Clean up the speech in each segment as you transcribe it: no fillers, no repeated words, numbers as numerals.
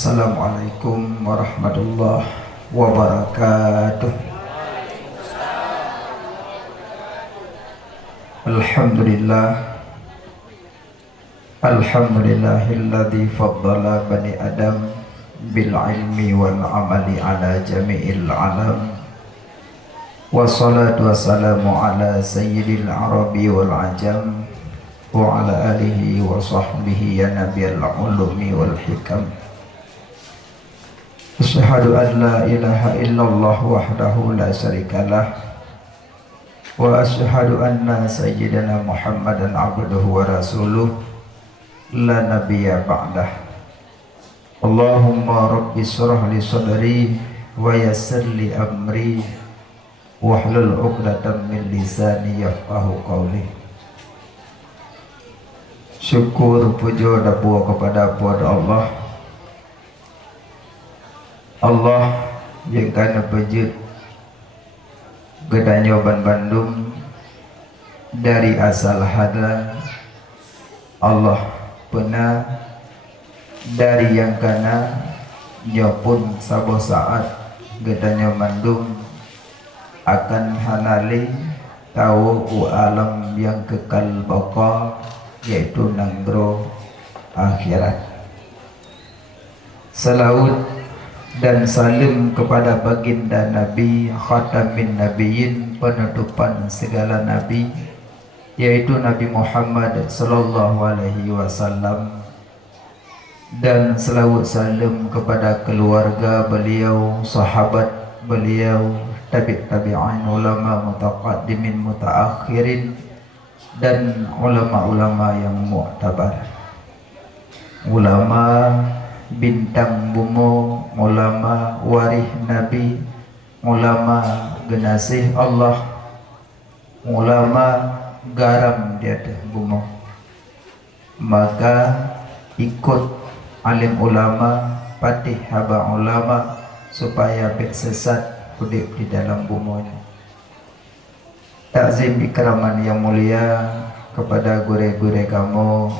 Assalamualaikum warahmatullahi wabarakatuh. Alhamdulillahilladzi faddala bani Adam bil ilmi wal amali ala jami'il alam. Wassalatu wassalamu ala sayyidil arabi wal ajam wa ala alihi wa sahbihi ya nabiyal ulumi wal hikam. Asyhadu an la ilaha illallah wahdahu la syarikalah wa asyhadu anna sayyidana Muhammadan abduhu wa rasuluh la nabiyya ba'dah. Allahumma rabbi shrah li sadri wa yassir li amri wahlul 'uqdatam min lisani yafqahu qawli. Syukur puja dan puja kepada Allah. Allah yang kana pejut gedanya ban Bandung dari asal hada. Allah pernah dari yang kana nyopun sabuh saat gedanya Bandung akan hanali tahu alam yang kekal baqa, yaitu nanggro akhirat. Salawat dan salim kepada baginda Nabi Khatamin Nabiyyin, penutupan segala nabi, yaitu Nabi Muhammad sallallahu alaihi wasallam, dan selawat salim kepada keluarga beliau, sahabat beliau, tabi'in, ulama mutaqaddimin mutaakhirin, dan ulama-ulama yang mu'tabar. Ulama bintang bumo, ulama warih Nabi, ulama genasih Allah, ulama garam di atas bumo. Maka ikut alim ulama, patih haba ulama, supaya bek sesat hidup di dalam bumo ini. Takzim ikraman yang mulia kepada gure-gure kamu,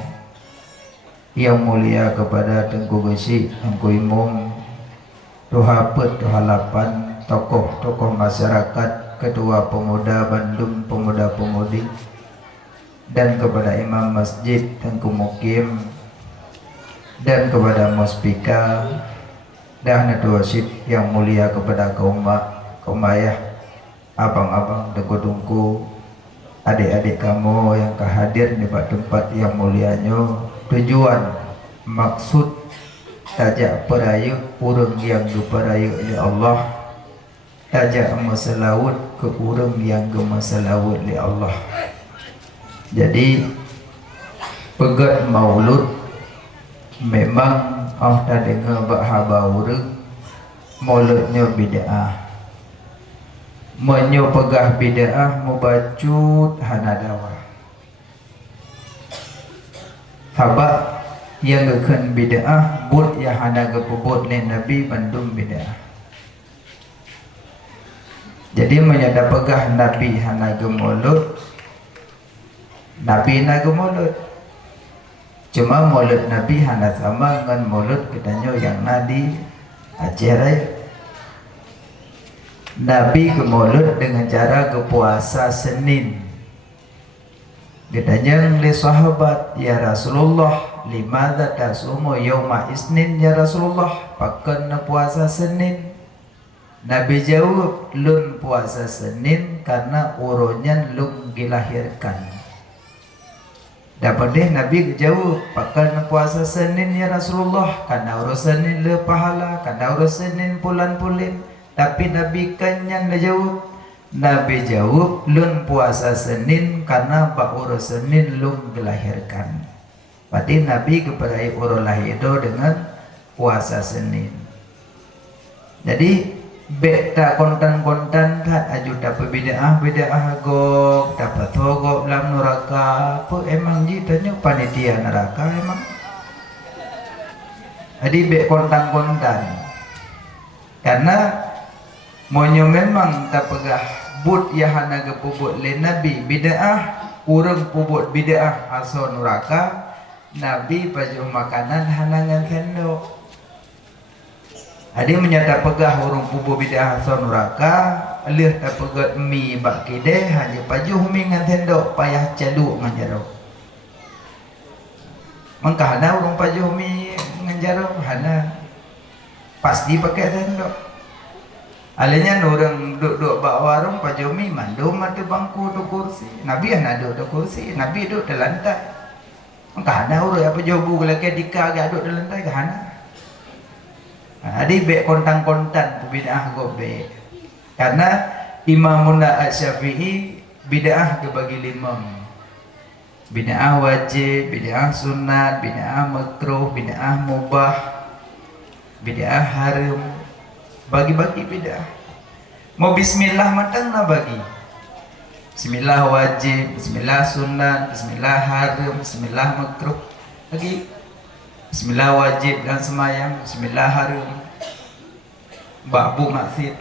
yang mulia kepada Tengku Besi, Tengku Imum, Tuha Pet, Tuha Lapan, tokoh-tokoh masyarakat, ketua pemuda Bandung, pemuda-pemudi, dan kepada imam masjid Tengku Mukim, dan kepada muspika dan wasit yang mulia kepada kaum mak, kaum ayah, abang-abang, tengku-tengku, adik-adik kamu yang kehadir di tempat yang mulianya. Tujuan maksud tajak perayu urang yang diperayu oleh Allah, tajak masalawut ke urang yang gemasalawut oleh Allah. Jadi pegat maulud memang tak dengar bahaba urang mauludnya bid'ah. Menyo pegah bid'ah mubacut hanadawa. Sabab yang gekan bid'ah bud ya hana gepebut ni Nabi Bandung bid'ah. Jadi menyada pegah Nabi hana gemolud, Nabi hana gemolud. Cuma maulud Nabi hana sama dengan maulud katanya yang nadi ajarai. Nabi gemolud dengan cara kepuasa Senin. Ditanya oleh sahabat, ya Rasulullah, limadha tasumu yauma isnin ya Rasulullah, pakan puasa Senin? Nabi jawab, lun puasa Senin karena uronyan lun dilahirkan. Dapat deh Nabi jawab, pakan puasa Senin ya Rasulullah karena urus Senin le pahala, karena urus Senin pulan-pulin. Tapi Nabi kan yang jawab, Nabi jawab, lun puasa Senin karena baur Senin lun dilahirkan. Berarti Nabi kepada urus lahir dengan puasa Senin. Jadi bek tak kontan-kontan tak aju dapat bid'ah gok, dapat thogok dalam neraka. Apa emang jitanya panitia neraka emang? Jadi bek kontan-kontan. Karena monyo memang tak pegah bud ya hana gepubut le Nabi bid'ah, urang pubut bid'ah aso neraka. Nabi pajuh makanan hanangan sendok. Ada menyata pegah orang pubu bidah son neraka, leh tak pegat mi bak kide hanya pajuh mi ngan tendok payah caluk ngan jaro. Mangka hana orang pajuh mi ngan jaro hana pasti pakai tendok. Alanya orang duduk bak warung pajuh mi mandum ada bangku tu kursi. Nabi hana duduk kursi, Nabi duduk di lantai. Mangka hana orang apa jobu lagi dika agak duduk di lantai ke hana. Adi be kontan-kontan bid'ah gobe. Karena Imamuna Asy-Syafi'i bid'ah kebagi 5. Bid'ah wajib, bid'ah sunat, bid'ah makruh, bid'ah mubah, bid'ah haram. Bagi-bagi bid'ah. Mau bismillah matang na bagi. Bismillah wajib, bismillah sunat, bismillah haram, bismillah makruh. Lagi bismillah wajib dan semayang, bismillah haram, babu maksud,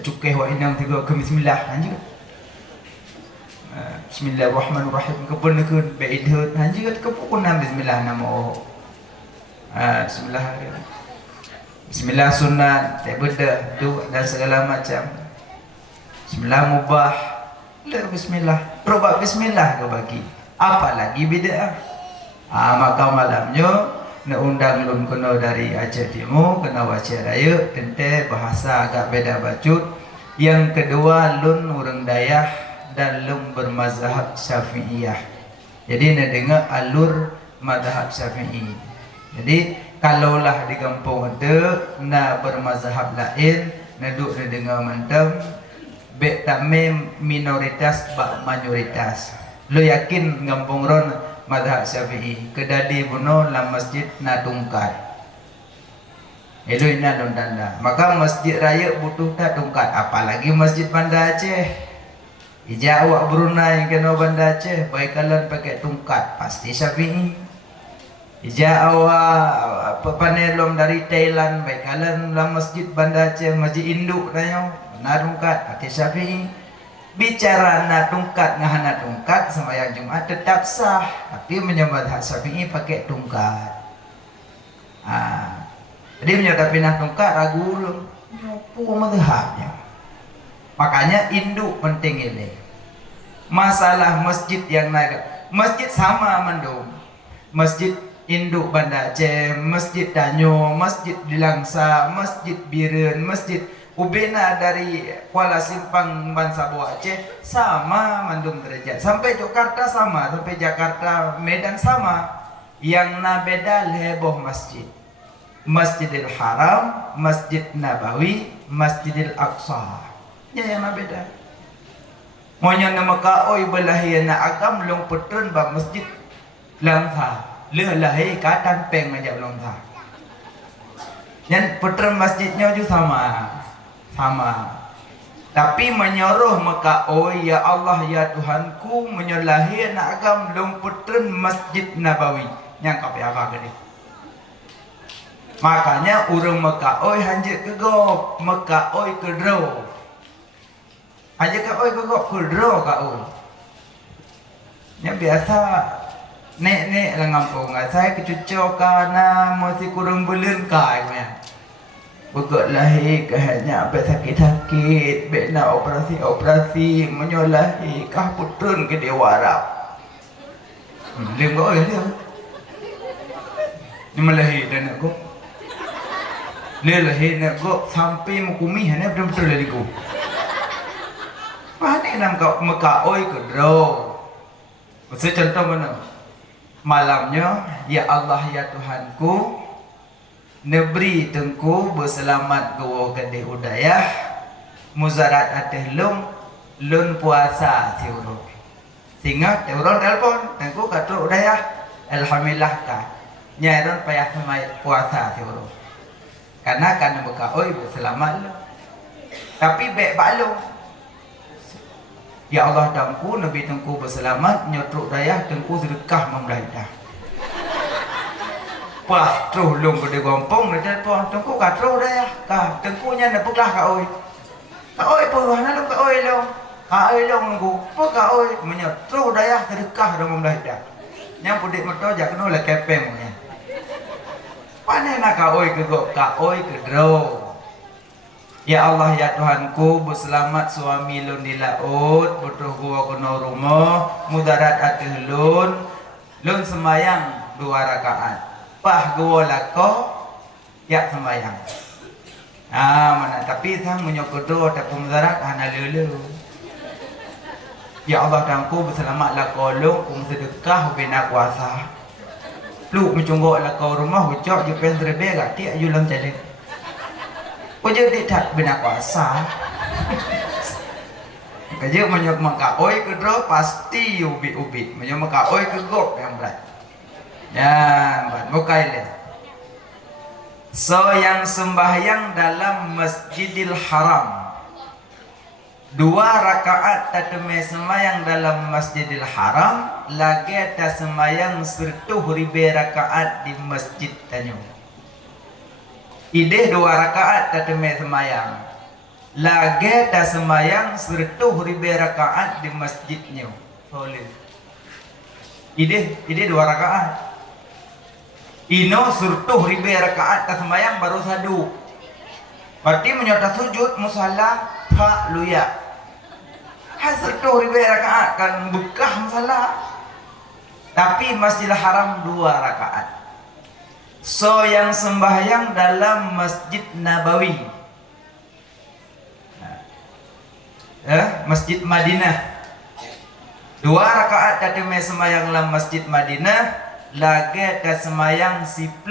cukai wa inang tiga ke bismillah, anjir. Bismillahirrahmanirrahim, kebenakan beidhut, anjir kepukunan bismillah nama. Bismillah haram, bismillah sunat, tak beda, tu dan segala macam. Bismillah mubah, le bismillah, proba bismillah ke bagi. Apalagi bid'ah. Maka malamnya nak undang lun kena dari Aceh Timur, kena Aceh Raya, tente bahasa agak beda bacut. Yang kedua lun orang Dayah dan lun bermazhab Syafi'iyah. Jadi nak dengar alur mazhab Syafi'i. Jadi kalaulah di kampung ada nak bermazhab lain, nak duk nak dengar mantem, bet tak minoritas bak mayoritas. Lo yakin kampung ron mazhab Syafi'i kedadi buno la masjid na tungkat elo ina don tanda maka masjid raya butuh tak tungkat apalagi masjid Banda Aceh ija awak Brunei kena Banda Aceh baik kalian pakai tungkat pasti Syafi'i ija awak panelom dari Thailand baik kalian la masjid Banda Aceh masjid induk tayo na tungkat pasti Syafi'i. Bicara nak tungkat ngahana tungkat sembahyang Jumat tetap sah, tapi menyembah Syafi'i pakai tungkat. Jadi menyatakan pindah tungkat ragu ulun, nyopo mazhabnya. Makanya induk penting ini. Masalah masjid yang naik, masjid sama mendung, masjid induk Banda Aceh, masjid Danyo, masjid di Langsa, masjid Biren, masjid Ubena dari Kuala Simpang Bangsa Buah Aceh sama mandum derajat. Sampai Jakarta sama, sampai Jakarta Medan sama. Yang na beda leboh masjid. Masjidil Haram, Masjid Nabawi, Masjidil Aqsa. Ya yang na beda. Monya nama kaoi belahi na agam long petun ba masjid Langsa. Le lahi katan peng aja Langsa. Yang petun masjidnya juga sama. Sama. Tapi menyuruh maka oh ya Allah ya Tuhanku menyolahi nak agam long putren Masjid Nabawi yang kape apa gede. Makanya urang maka oi hanje ke gop maka oi ke dro. Hanje ka oi ke gop ke dro ka oi. Yang biasa nek lah ngampung saya kecucok kana mesti kurang belen kai punya. Begak lahir kehanya apa sakit-sakit, bena operasi menyolahi kah putun ke dewarap. Lem kau ya dia. Ni melahir dan nak kau. Le lahir nak kau sampai mukumi hanya betul-betul lagi kau. Mana nam kau mekaoi ke dro. Maksud contoh mana? Malamnya ya Allah ya Tuhanku nebri tengku berselamat gowo gede udayah muzarat ateh lun puasa tiuruk sehingga tiuruk telepon tengku kata udayah alhamdulillah ka nyaron payah semai puasa tiuruk karena buka oi berselamat lo tapi baik balu ya Allah tengku nabi tengku berselamat nyotruk udayah tengku sedekah membelajar Wah, terus long gede gompong ni telepon. Tengku ka terus dah ya. Ka tengkunya nak peklah ka oi. Ka oi peruah na long ka oi long. Ka oi long nunggu. Pe ka oi menyot terus dah ya sedekah dah membelajar. Yang pudik mertua jak kena lah kepeng punya. Mana nak kaoi ke gop, kaoi ke dro. Ya Allah ya Tuhanku, berselamat suami lun di laut, butuh gua kena rumah, mudarat atih lun semayang 2 rakaat. Pah gua lako, ya semayang. Mana tapi tang menyokodo tapi mudarat hana lulu. Ya Allah Tuhanku, berselamat lako lung, kum sedekah bina kuasa. Lu mencunggok lako rumah, ucap je pen terbe gak ti ayu lam cale. Kerja dia tak bina kuasa. Kerja menyok makaoi ke dro pasti ubi-ubi. Menyok makaoi ke gop yang berat. Dan bukai le. So yang sembahyang dalam Masjidil Haram 2 rakaat tateme sembahyang dalam Masjidil Haram, lagi ta sembahyang 100,000 rakaat di masjid tanyo. Ide 2 rakaat tateme semayang, lagi dah semayang 100,000 rakaat di masjidnya. Soleh. Ide 2 rakaat. Ino 100,000 rakaat tak semayang baru sadu. Berarti menyota sujud musalla pak luya. 100,000 rakaat kan bekah musalla. Tapi Masjidil Haram 2 rakaat. So yang sembahyang dalam Masjid Nabawi, Masjid Madinah 2 rakaat tateme sembahyang dalam Masjid Madinah, lagi ada sembahyang 10,000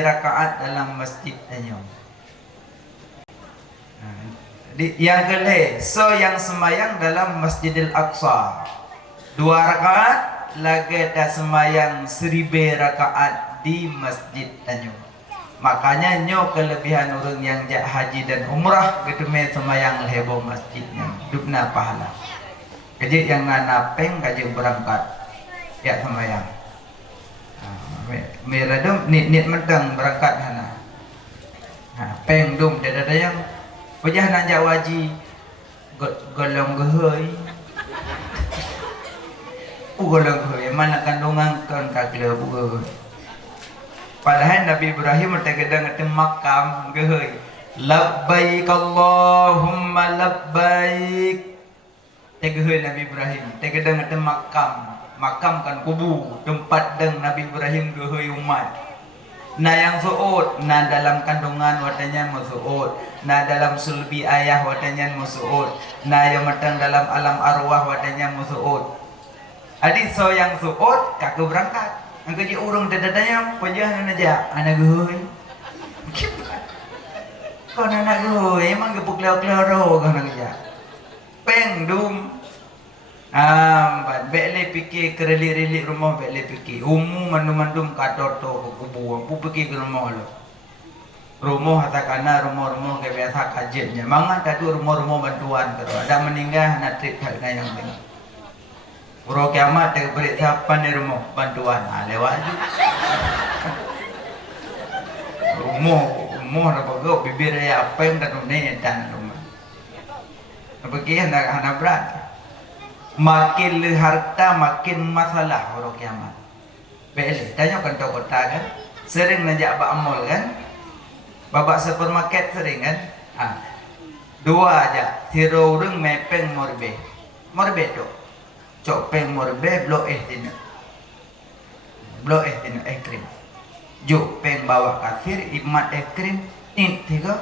rakaat dalam masjid tanyo. Yang kelih, so yang sembahyang dalam Masjidil Aqsa 2 rakaat, lagi ada sembahyang 1,000 rakaat di masjid tanyo. Makanya nyo kelebihan orang yang jak haji dan umrah ketemu semayang lebo masjidnya dupna pahala. Kaji yang nanapeng kaji berangkat ya semayang. Meradum nit medang berangkat hana. Peng dum dada yang wajah nanjak waji golong gehoi. Golong gehoi mana kandungan kan kakile bugo. Padahal Nabi Ibrahim terkadang ada makam gehoi. Labbaik Allahumma labbaik. Tergehoi Nabi Ibrahim. Terkadang ada makam. Makam kan kubu. Tempat deng Nabi Ibrahim gehoi umat. Nah yang su'ud. Nah dalam kandungan watanya musu'ud. Nah dalam sulbi ayah watanya musu'ud. Nah yang matang dalam alam arwah watanya musu'ud. Adik so yang su'ud kakak berangkat. Angka je urang dadadanya pajah aja anak gehoi. Kau anak gehoi emang gepuk leo-leo kau nak aja. Peng dum. Bekle fikir kereli-reli rumah bekle fikir. Umu mandum-mandum katoto kubu. Pu fikir ke rumah lo. Rumah hatakana rumah-rumah ke biasa kajetnya. Mangan tadu rumah-rumah bantuan kalau ada meninggal nak trip kat yang tengah. Uro kiamat dia beri siapa ni rumah bantuan lewat je. Rumah dah bagus bibir dia apa yang dah ni dan rumah. Pergi hendak berat. Makin le harta makin masalah uro kiamat. Beli tanya kan toko kota kan. Sering najak bak mall kan. Babak supermarket sering kan. 2 aja. Hero orang mepeng morbe. Morbe tu. Cok peng morbe blok tina. Blok tina krim. Juk peng bawa kafir imat krim in 3.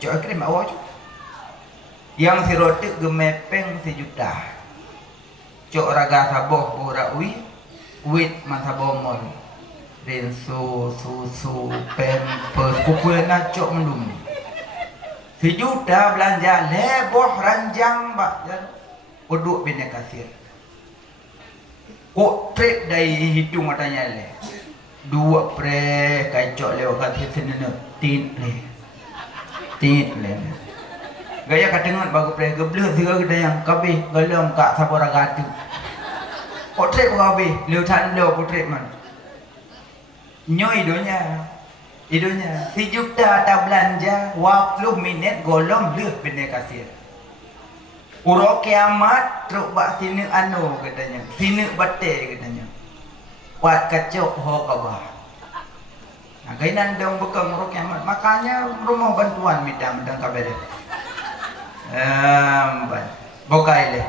Cok krim bawa cok. Yang si roti gemepeng 1 juta. Cok raga saboh bura wit masabo mol. Rinso susu pempers pupulna cok mendum. 1 juta belanja leboh ranjang bak uduk bina kasir. Kok trip dari hidung matanya le. 2 pre kacok lewat kasir senena tin le. Gaya katengot bagu pre gebleh tiga gede yang kabeh galom kak sabora gatu. Kok trip kabeh leu tan leu ku trip man. Nyoy idonya 1 juta tak belanja 20 minit golong leh bina kasir. Uro kiamat truk bak sini anu katanya. Sini bate katanya. Buat kacau ho kabah. Kainan dong bekam rok kiamat. Makanya rumah bantuan midang kabeh. Bokai leh.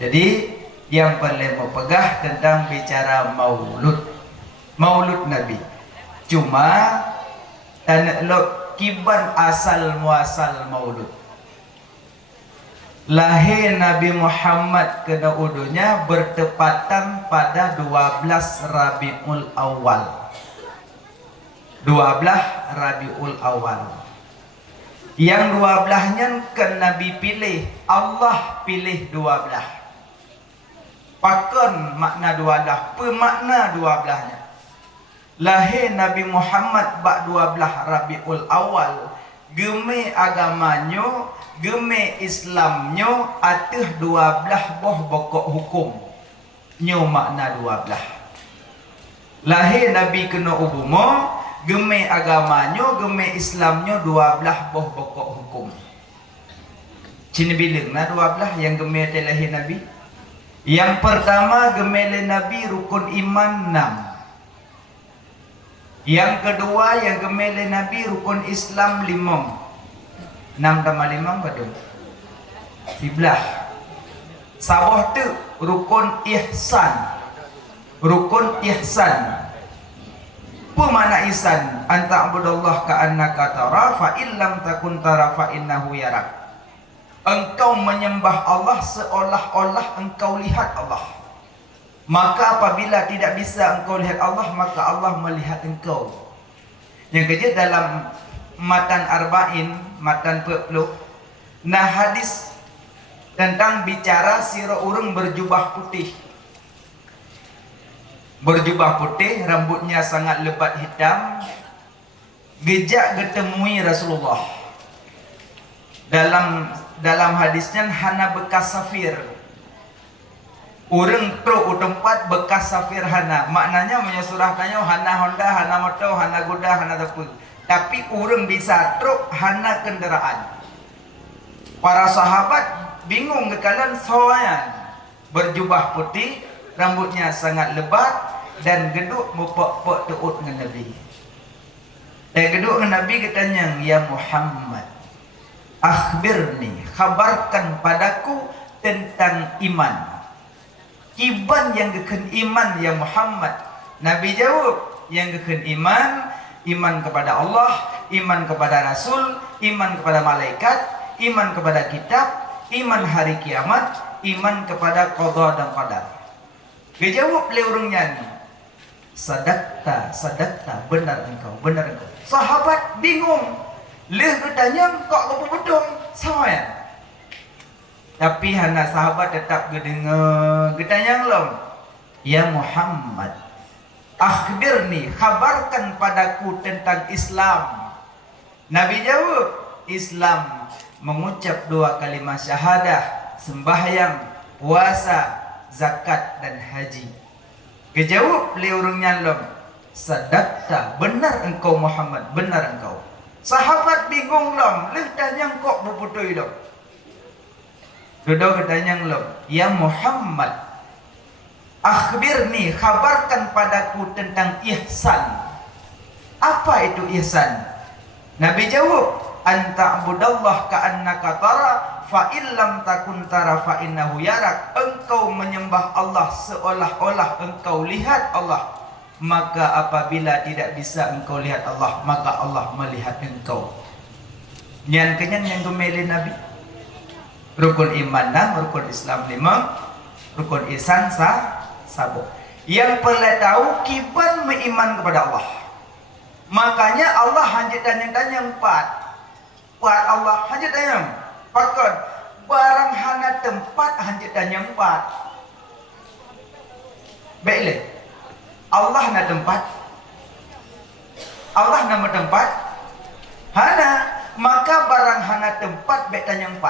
Jadi yang perlu mau pegah tentang bicara maulud. Maulud Nabi. Cuma tanah lo kiban asal muasal maulud. Lahir Nabi Muhammad kena udunya bertepatan pada 12 Rabiul Awal. 12 Rabiul Awal. Yang 12-nya kan Nabi pilih, Allah pilih 12. Pakon makna 12, pemakna 12-nya. Lahir Nabi Muhammad bak 12 Rabiul Awal, geme agamanyo, geme Islamnyo ateh 12 boh pokok hukum. Nyo makna 12. Lahir Nabi kena ubumo, geme agamanyo, geme Islamnyo 12 boh pokok hukum. Cina bilang na 12 yang geme lahir Nabi. Yang pertama geme Nabi rukun iman 6. Yang kedua yang geme Nabi rukun Islam 5. 6 tambah 5 berapa? 11. Sawah tu rukun ihsan. Rukun ihsan. Apa makna ihsan? Anta abudallah ka'annaka tara fa illam takun tara fa innahu yarak. Engkau menyembah Allah seolah-olah engkau lihat Allah. Maka apabila tidak bisa engkau lihat Allah, maka Allah melihat engkau. Yang ketiga dalam matan arba'in, matan 40, nah hadis tentang bicara sira urang berjubah putih. Berjubah putih, rambutnya sangat lebat hitam. Gejak ketemui Rasulullah. Dalam hadisnya hana bekas safir. Urang truk tempat bekas safir hana. Maknanya menyesurah tanya hana Honda, hana motor, hana kuda, hana tepu. Tapi urang bisa truk hana kendaraan. Para sahabat bingung kekalan soalan. Berjubah putih, rambutnya sangat lebat dan geduk mupok-pok tuut dengan Nabi. Dan geduk dengan Nabi katanya, ya Muhammad, akhbirni, khabarkan padaku tentang iman. Kiban yang keken iman ya Muhammad. Nabi jawab, yang keken iman, iman kepada Allah, iman kepada Rasul, iman kepada malaikat, iman kepada kitab, iman hari kiamat, iman kepada qada dan qadar. Dia jawab oleh orangnya ni, sadaqta, sadaqta, benar engkau, benar engkau. Sahabat bingung. Leh bertanya, kok apa betul? Sama ya? Tapi hana sahabat tetap gedengar. Getanya belum? Ya Muhammad, akhbirni, khabarkan padaku tentang Islam. Nabi jawab, Islam mengucap 2 kalimat syahadah, sembahyang, puasa, zakat dan haji. Kejawab oleh orangnya belum? Sadaqta, benar engkau Muhammad, benar engkau. Sahabat bingung belum? Leh tanya kok berputus belum? Duduk tanya belum? Ya Muhammad, akhbirni, khabarkan padaku tentang ihsan. Apa itu ihsan? Nabi jawab, anta abudallah ka'annaka tara fa illam takun tara fa innahu yarak. Engkau menyembah Allah seolah-olah engkau lihat Allah, maka apabila tidak bisa engkau lihat Allah, maka Allah melihat engkau. Yang kenyan yang gemeli Nabi, rukun iman 6, rukun Islam 5, rukun ihsan sabuk. Yang perlu tahu kiban beriman kepada Allah. Makanya Allah hanya tanya 4. Buat Allah hanya tanya. Pakon barang hana tempat hanya tanya 4. Baiklah. Allah na tempat. Allah nama tempat. Hana, maka barang hana tempat baik tanya 4.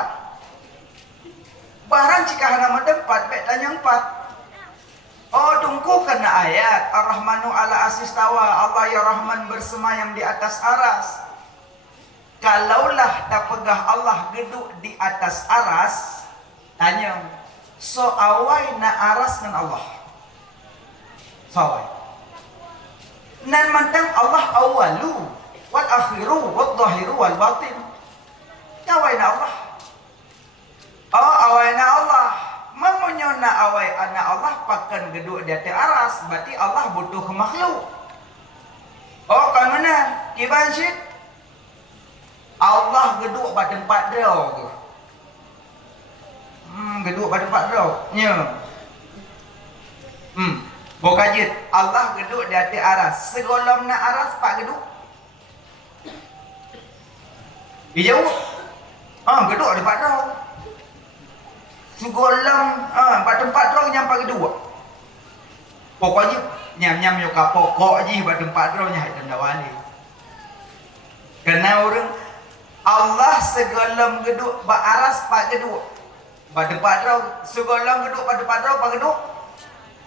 Barang jika hana tempat baik tanya 4. Oh, tunggu kena ayat Ar-Rahmanu ala asistawa, Allah ya Rahman bersemayam di atas aras. Kalaulah tak pegah Allah geduk di atas aras, tanya, so awai na aras dengan Allah. So awai. nan mantang Allah awalu wal akhiru wal zahiru wal batin. Kawaina Allah. Oh awaina Allah. Memunyona awai anak Allah pakan geduk di atas aras, berarti Allah butuh ke makhluk. Oh kan mana? Kiban syid Allah geduk pada tempat dia ke? Geduk pada tempat dia. Nya. Bokajit Allah geduk di atas aras. Segolom nak aras pak geduk. Dia jauh. Geduk di tempat dia. Segolom pada tempat dia nyampai geduk. Pokoknya nyam-nyam yo ka pokok je pada tempat dia nya tanda wali. Kena orang Allah segolom geduk ba aras pak geduk. Pada tempat dia segolom geduk pada tempat dia pak geduk.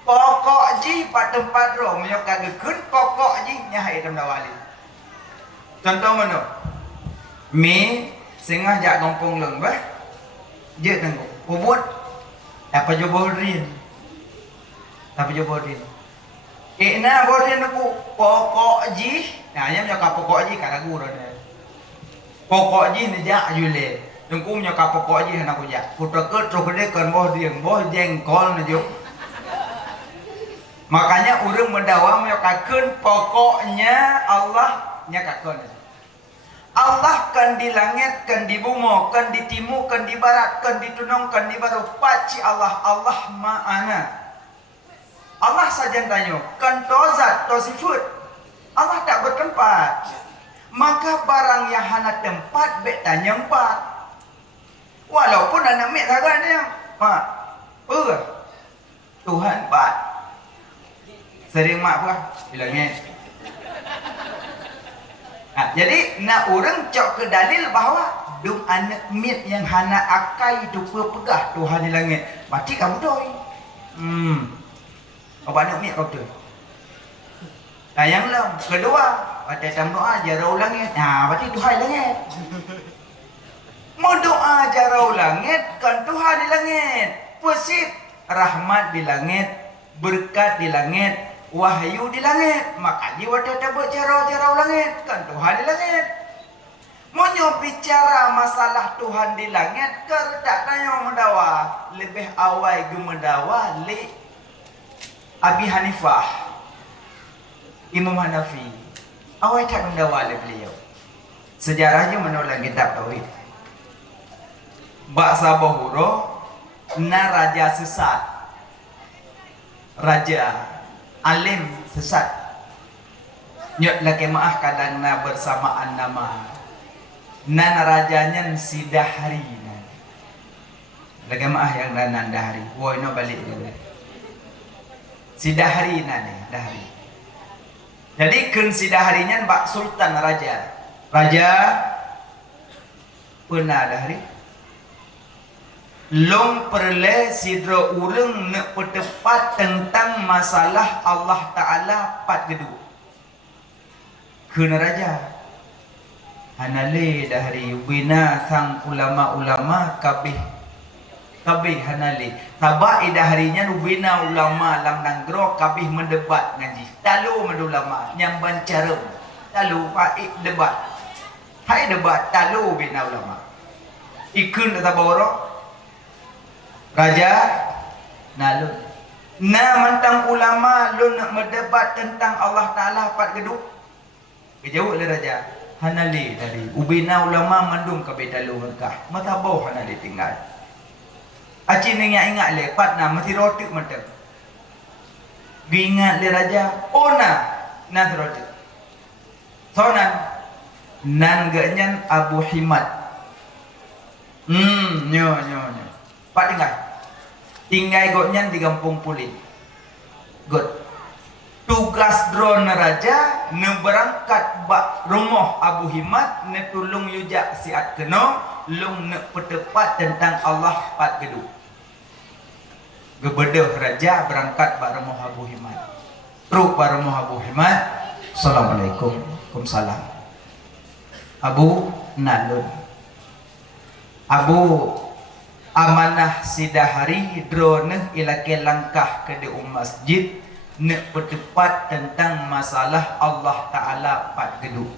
Pokok ji pada tempat roh menyok kagekun pokok ji nyahai tanda wali. Contoh mana? Mi sengah jak gompong leng bah. Je tengok. Ubud apa jo borin. Apa jo borin. Ina borin aku pokok ji. Nah nya menyok pokok ji karagu ro ne. Pokok ji ne jak jule. Dengku menyok pokok ji hana ku jak. Ku teket ro gede kan boh dieng boh jengkol ne jo. Makanya urang mendawa menyokakun pokoknya Allah nyakakun. Allah kan di langit, kan di bumi, kan di timur, kan di barat, kan di tunong, kan di baru. Paci Allah, Allah ma'ana. Allah saja tanya, kan tozat, tosifut. Allah tak bertempat. Maka barang yang hana tempat, bet tanya empat. Walaupun anak mek tagannya, Tuhan empat. Sering mak apa? Bilangnya. Jadi nak orang cok ke dalil bahawa dum anak mit yang hana akai tu pegah Tuhan di langit. Berarti kamu doi. Kau anak mit kau tu. Yang lain kedua, pada dalam doa jarau langit. Berarti Tuhan di langit. Mau doa jarau langit kan Tuhan di langit. Pusit rahmat di langit, berkat di langit, wahyu di langit. Makanya wadah dapat jarau-jarau langit kan Tuhan di langit. Monyo bicara masalah Tuhan di langit ke tak tanya mendawa lebih awal gemendawa li Abi Hanifah Imam Hanafi awal tak mendawa le beliau. Sejarahnya menolak kitab tauhid. Baksa Bahuro na raja sesat. Raja alim sesat. Nyok laki maah kadang na bersamaan nama. Nan rajanya Sidahri. Lagi maah yang nan Dahri. Woi no balik dulu. Sidahri nane Dahri. Jadi kun Sidahrinya bak sultan raja. Raja pernah Dahri. Long perle sidra urang nak berdebat tentang masalah Allah Ta'ala pat geduk. Kena raja. Hanale dahari bina sang ulama-ulama kabih hanale. Tabak idaharinya bina ulama lam nanggro kabih mendebat ngaji. Talu medulama nyamban cara. Talu paik debat. Hai debat talu bina ulama. Ikun kata bawara Raja nalun. Na mantang ulama lun nak mendebat tentang Allah Ta'ala pat geduk. Kejauh oleh raja. Hanali dari ubina ulama mandung ke bedalu Mekah. Matabau hanali tinggal. Aci ni ingat le pat na mati roti macam. Gingat le raja. Ona na roti. Sonan nan ganyan Abu Himad. Nyo. Pat tinggal. Tinggal gotnya di Kampung Pulit. Got. Tugas drone raja ne berangkat bak rumah Abu Himad ne tulung yujak siat kena lung ne petepat tentang Allah pat geduk. Gebedah raja berangkat bak rumah Abu Himad. Truk bak rumah Abu Himad. Assalamualaikum. Waalaikumsalam. Abu nalun. Abu amanah Sidahari drone ilake langkah ke di masjid nak berdebat tentang masalah Allah Ta'ala pat geduk.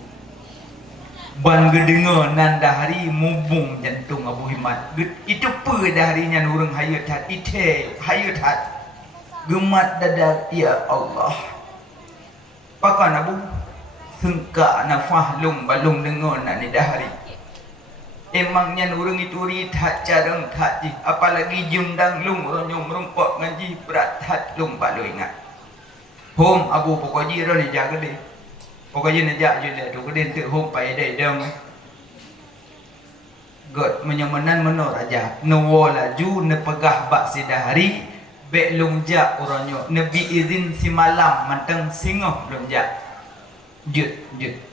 Ban gedengar nan dahari mubung jantung Abu Himmat. Itu apa daharinya nurung hayat hat ite hayat hat. Gemat dada ya Allah. Pakan Abu sengka nafah lung balung dengar nak ni dahari. Emangnya nurung itu rit hat carang hat ji. Apalagi jundang lung ronyong merumpak ngaji berat hat lung balu ingat. Hom Abu pokoknya ni jaga deh. Pokoknya najak je dia tu kedin tu hom pai dai dam. God menyamanan menor aja. No laju ne pegah bak sidahari bek lungjak oranyo nabi izin si malam manteng singoh lungjak. Jut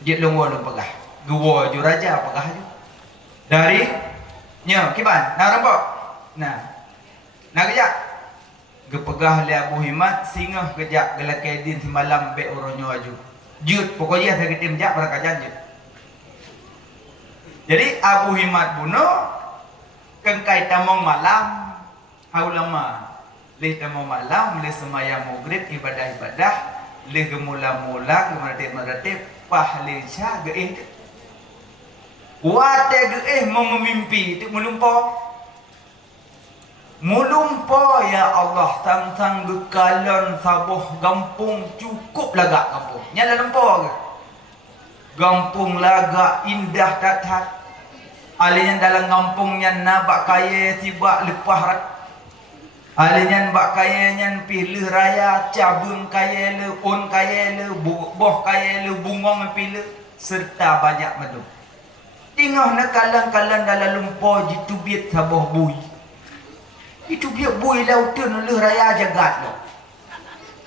lungwo lung pegah. Guwo ju raja pegah ju. Dari nya kiban nak rampok. Nah. Nak kejak. Gepegah le Abu Himmat singoh kejak gelakai din si malam bek oranyo aju. Jut pokoknya saya kita menjak berkajan jut. Jadi Abu Himmat bunuh kengkai tamong malam haulama leh tamong malam leh semayang maghrib ibadah leh gemula-mula gemeratip pahli sya geih wate geih mau memimpi itu Mulumpo ya Allah sang gekalan sabuh gampung cukup lagak kampung. Nyala lempo ke? Gampung lagak indah tak. Alinya dalam kampungnya nabak kaya sibak lepah rat. Alinya bak kaya nyan pilih raya cabung kaya le on kaya le boh kaya le bungong pilih serta banyak madu. Tingah nak kalang-kalang dalam lempo jitubit sabuh bui. Itu dia bui lautan oleh raya jagat lo.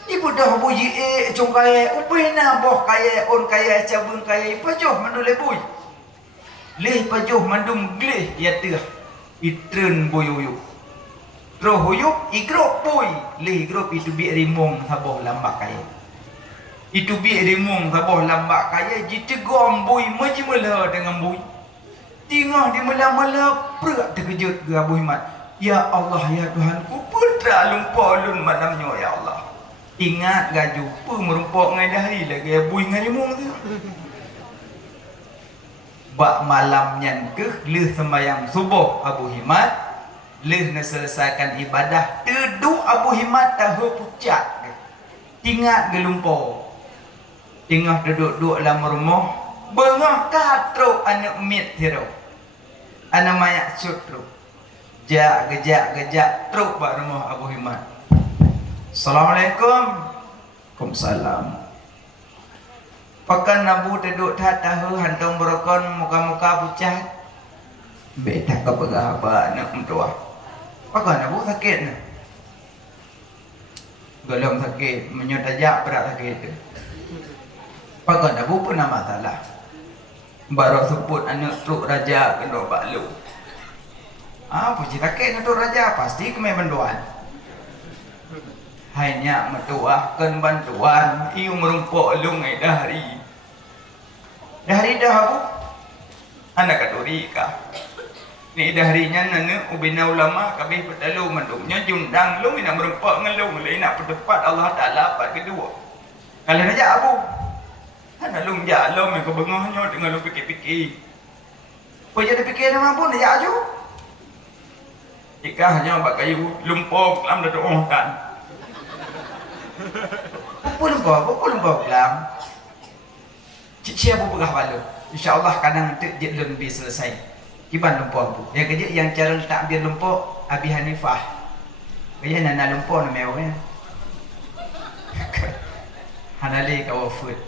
Ibu dah bui cung kaya, ubui na boh kaya, on kaya, cabun kaya, pajoh mandule bui. Leh pajoh mandum gleh ya teh. Itren bui uyuk. Roh uyuk igrop bui, leh igrop itu bi rimong saboh lambak kaya. Itu bi rimong saboh lambak kaya jitegom bui majimela dengan bui. Tingah di mela-mela perak terkejut ke Abu Himmat. Ya Allah ya Tuhanku putra lumpur lun malamnya ya Allah. Ingat gak jumpa merumpok ngai dahari lagi bui ngarimung tu. Bak malamnya ke leh sembahyang subuh Abu Himmat leh nak selesaikan ibadah teduh Abu Himmat tahu pucat. Ingat ke lumpur. Tengah duduk-duduk dalam rumah bengah katro anak mit hero. Anak mayak sutru. Gejak truk bak rumah Abu Himmat. Assalamualaikum. Waalaikumsalam. Pakan Abu duduk tak tahu hantong berokon muka-muka pucat. Beta ke apa nak mentua. Pakan Abu sakit. Golong sakit, menyotajak berat sakit tu. Pakan Abu pun nama masalah. Baru sebut anak truk raja kena baklu. Apa cerita ke tu raja pasti kemai bantuan. Hanya mendoakan bantuan iu merumpok lungai dahari. Dahari dah aku anak kaduri kah. Ni daharinya nana ubina ulama kabeh petalu mendungnya jundang lung ina merumpok ngelung le nak berdepat Allah Taala part kedua. Kalau raja abu ana lung ja lom ke bengahnya dengan lu fikir-fikir. Apa jadi fikir nama pun dia aju. Jika hanya bak kayu lumpur kelam dah doakan. Apa lumpur kelam. Cik apa pegah balu. InsyaAllah kadang tek lun bi selesai. Kiban lumpur tu. Yang kerja yang cara letak ambil lumpur Abi Hanifah. Kaya nak lumpur nak mewah. Hanali kau food.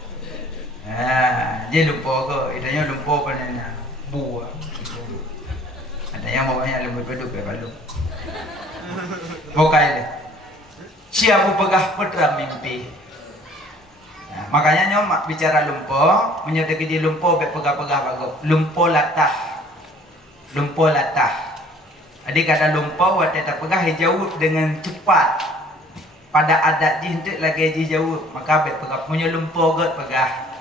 Dia lumpur ke? Idanya lumpur pada buah. Ada yang bawanya lembut beduk ke balu. Bokai dia. Siapa pegah putra mimpi. Nah, makanya nyomak bicara lumpur, menyedeki di lumpur be pegah-pegah bagus. Lumpur latah. Lumpur latah. Adik kata lumpur waktu tak pegah jauh dengan cepat. Pada adat jintik lagi jauh, maka be pegah punya lumpur get pegah.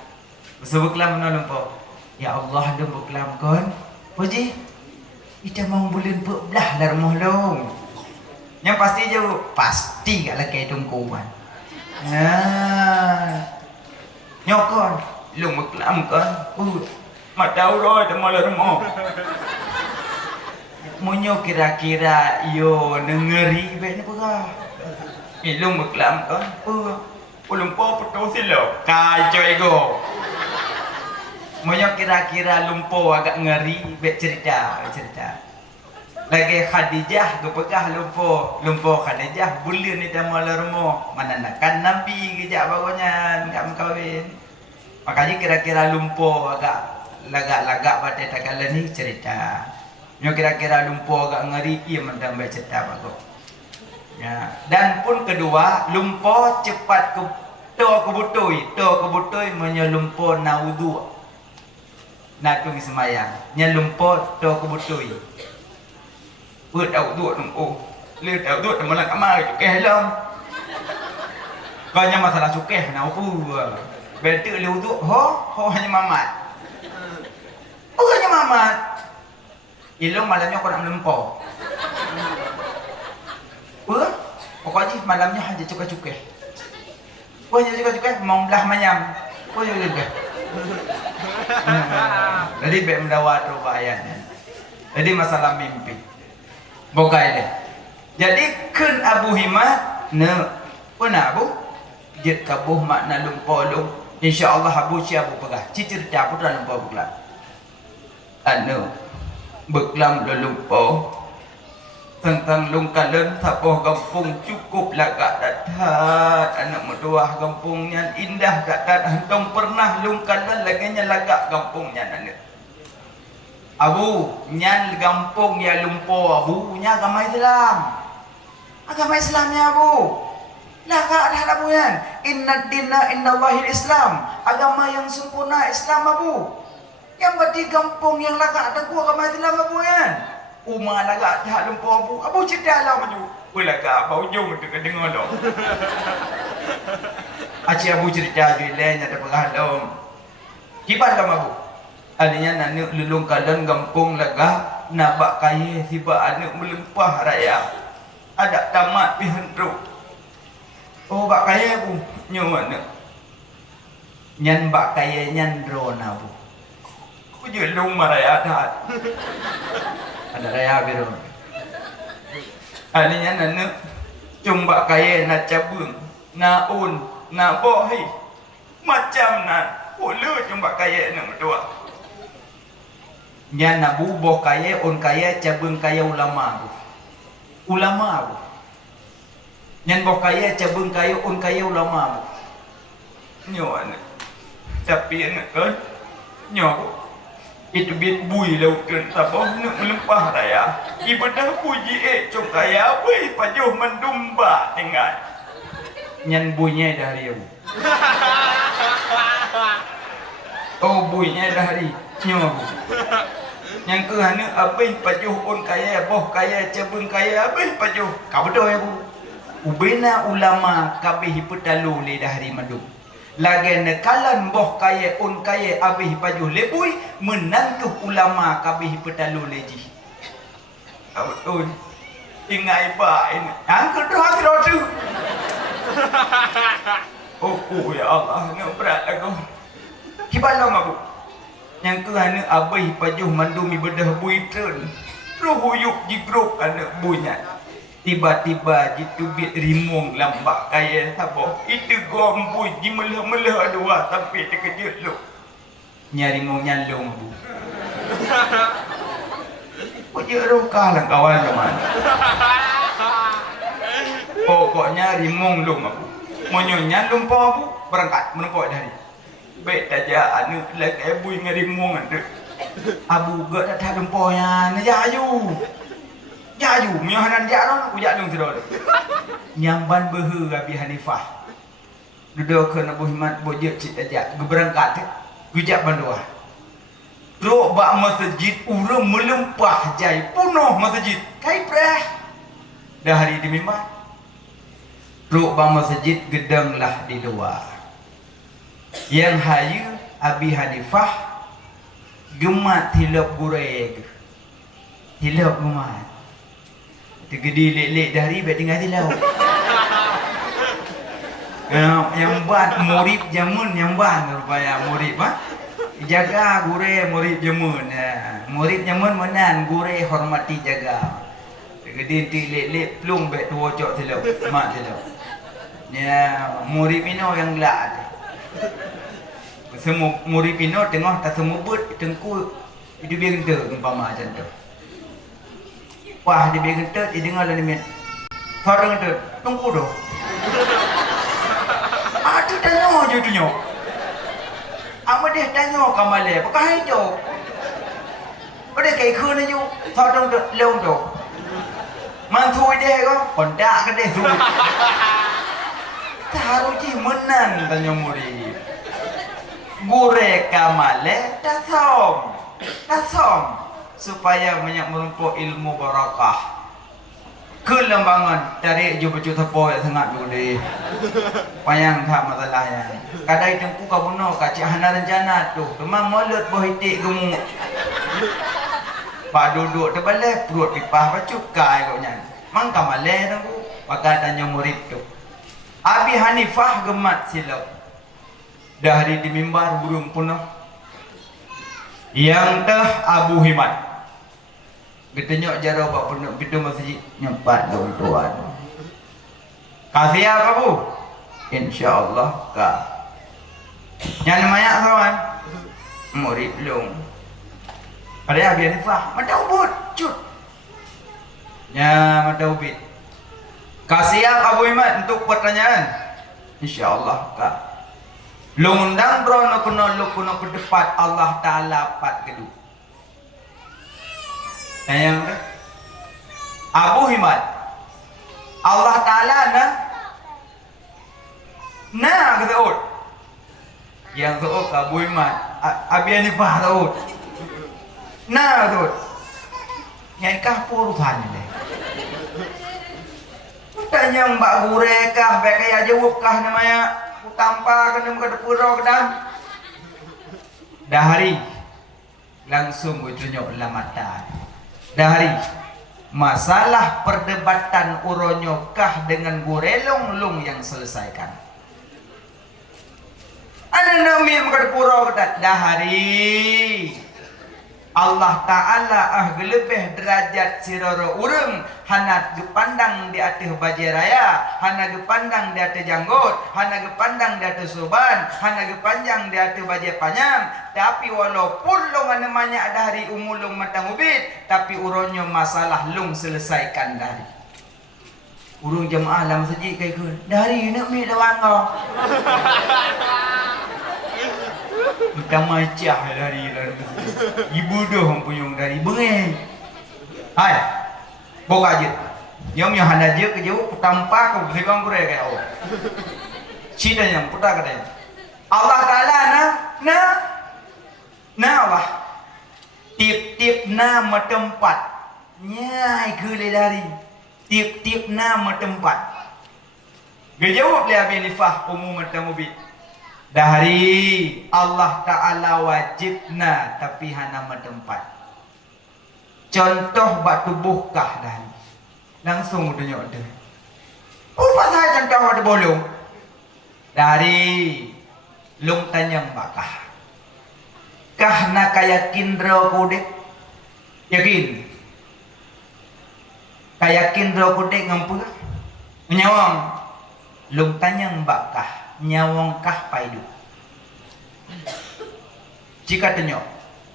Sebab kelam mana lumpur? Ya Allah lumpur kelam kon. Puji. Kita mau bulan belah dah rumah long. Yang pasti je pasti kat laki tungkuan. Con lùng mực lắm con mà đâu rồi thì malah mau Munyo kira-kira yo ngeri be ni pura lùng mực lắm con ulung po putus silo kacau ego Munyo kira-kira lumpo agak ngeri be cerita lagi Khadijah gepegah lumpo Khadijah bulan ni dah malah rumah mana nakkan Nabi kejap barunya enggak mengkawin. Makanya kira-kira lumpo agak lagak-lagak pada tagala ni cerita. Nyo kira-kira lumpo agak ngeri ia mendambai cerita bagus. Ya, dan pun kedua lumpo cepat ke kebutui menyo lumpo na wudu. Nak tung semayang. Nya lumpo to kebutui. Đậu ruột lên đậu ruột mà là cả mai chủ kè lông coi nhưng mà thật là chủ kè nào bên tự lưu ruột hó nhưng mà mạt nhưng mà mạt ilong malamnya kau nak melempau pokoknya malamnya hanya cukai-cukai mau belah manyam juga jadi bek mendawat rubayannya jadi masalah mimpi Bokai dia. Jadi kun Abu Himad pernah Abu jid kabuh makna lumpur insya-Allah Abu siapa pegah cerita putra lumpur bukla beklam lumpur tentang lungkalan tapoh kampung cukup lagak datat anak mertua kampungnya indah datat hentong pernah lungkalan lagi nya lagak kampungnya anak Abu, nyan gampung ya lumpo Abu, nya agama Islamnya Abu. Lah dah Abu yan. Inna dina innallahil Islam. Agama yang sempurna Islam Abu. Yang berarti gampung yang lagak ada agama Islam Abu yan. Umar lagak dah lumpo Abu. Abu cerita lah maju. Lagak bau jom dengar dong. Acik Abu cerita juilanya ada pengalam. Kiban kamu Abu. Adanya nak lulung kalan gampung lagah nabak kaya tiba anak melempah raya ada tamat pihendro bak kaya bu nyawa nyan bak kaya nyan drona bu julung maraya ada raya biru adanya nak bak kaya nak cabung nak nak bohi macam nak pula bak kaya nak berdua Nya nabu boh kaya kaya cabung kaya ulama bu nyan boh kaya cabung kaya kaya ulama bu nyo tapi anak kan nyo itu bit bui lautan taboh nak melempah raya ibadah puji cong kaya bui pajuh mendumba tinggal nyan buinya dari bu buinya dari nyo bu yang ke hana abih pajuh kaya boh kaya cabung kaya abih pajuh kau betul ya bu ubena ulama kabih petalu le dahri madu lagi nekalan boh kaya kaya abih pajuh lebui menantu ulama kabih petalu leji kau betul ingai ba ini angkat rotu ya Allah ni berat aku kibalah mabu yang ke anak abai pajuh mandumi bedah buitren rohuyuk di grup anak bunya tiba-tiba ditubit rimung lambak kaya taboh itu gombui di melah-melah dua sampai terkejut lu nyari rimung nyalung bu pojok rokah lah kawan teman pokoknya rimung lu bu monyonya lumpur bu berangkat menempuh dari baik saja anak lagi ibu yang rimung ada abu gak ada tempohnya ni jayu miahanan jaron aku jadung terus nyamban behu Abi Hanifah duduk ke Abu Himad bojek cita jak berangkat gujak bandua duduk bak masjid urang melempah jai punuh masjid kai preh dah hari di mimbar duduk bak masjid gedanglah di luar yang hayu Abi Hanifah gemat hilap gureg hilap gemat tergedi lek-lek dari bet tinggal tilau Yang buat murid jamun yang buat rupanya murid mah jaga gure murid jamun ya. Murid jamun menan gure hormati jaga. Gede lek plung bet tua cok telo mak telo. Ya murid pino yang gelak. Semua murid pino tengah tak semua but tengku itu biar genta umpama macam tu. Wah dia biar genta dia dengar lah ni. Suara genta tunggu doh. Ada tanya je tu nyok. Apa dia tanya kamale? Pakai itu. Pada kai khun ni ju. Thao trong lâu tu. Man thui dia ko. Kon dak ke dia tu. Tahu ji menan tanya murid. Gure kamale tasom supaya banyak menumpuk ilmu barakah. Kelembangan tarik je baju tepo yang sangat boleh. Payang tak masalahnya. Kadai tengku kau bunuh kat cik hana rencana tu. Memang mulut boh itik gemuk. Pak duduk terbalai perut pipah bacu kai kau nyan. Mang kamale tengku. Maka tanya murid tu. Abi Hanifah gemat silap. Dah hari di mimbar burung punah. Yang teh Abu Himad. Kita nyok jara buat penuh pintu masjid nyempat dong tuan. Kasih apa bu? InsyaAllah kah. Yang banyak kawan. Murid belum. Ada Abi Hanifah. Mata ubud. Cut. Ya mata ubid. Kasih apa Abu Himad untuk pertanyaan? InsyaAllah kah. Lungundang brono kuno kedepat Allah Ta'ala pat kedua. Yang Abu Himad Allah Ta'ala na kata ut yang tu Abu Himad Abi Hanifah tu na tu yang kah puru Tuhan ni tanya mbak gure kah baik kaya jawab kah namanya tanpa kena muka depura kedam dah hari langsung bertunjuk dalam mata. Dari masalah perdebatan uronyokah dengan gurelong-long yang selesaikan. Ada nami yang berpura kata dahari Allah Ta'ala gelebih derajat siroro urang hana gepandang di atas bajai raya, hana gepandang di atas janggut, hana gepandang di atas suban, hana gepanjang di atas bajai panjang. Tapi walaupun long namanya ada hari umulung matang ubit, tapi uronyo masalah long selesaikan dari urung jemaah dalam masjid kayak ke dari nak mi lawan kau. Kita macah dari ibu doh punyung dari bengeng. Hai. Boka je. Yang hana je ke jauh tanpa kau pegang gure kayak oh. Cina yang putar katanya. Allah Ta'ala na Allah. Tip-tip nama tempat. Nyai ke dari. Tip-tip nama tempat. Gejawab le Abi Hanifah umum matamubit. Dari Allah Ta'ala wajibna tapi hana tempat. Contoh bak tubuhkah dan langsung tunjuk dia. Apa saya contoh ada bolong? Dari lung tanyang bakah. Kah nak yakin draw kudek? Yakin. Kayakin draw kudek ngampun? Menyawang. Lung tanyang bakah. Nyawangkah paidu. Jika tanya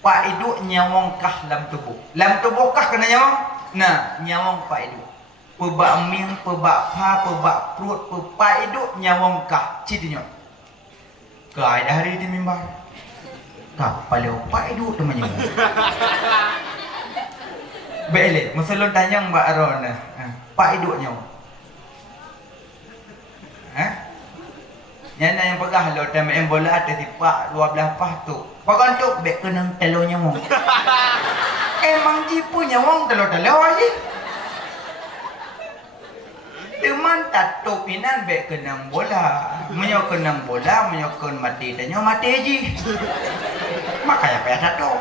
paidu nyawangkah lam tubuh. Lam tubuhkah kena nyawang? Nah, nyawang paidu. Pebak ming, pebak pa, pebak perut, pepaidu nyawangkah. Citinya. Kai dah hari di mimbar. Kapal leo paidu temannya. Bele, masalah tanya Mbak Aron. Paidu nyawang. Nyana yang pegah lo time bola ada tipak 12 pah tu. Pakan tu bek kenang telur nyawang. Emang jipu nyawang telur-telur aja. Teman tak topinan bek kenang bola. Menyo kenang bola, menyo ken mati dan nyo mati aja. Makanya payah tato.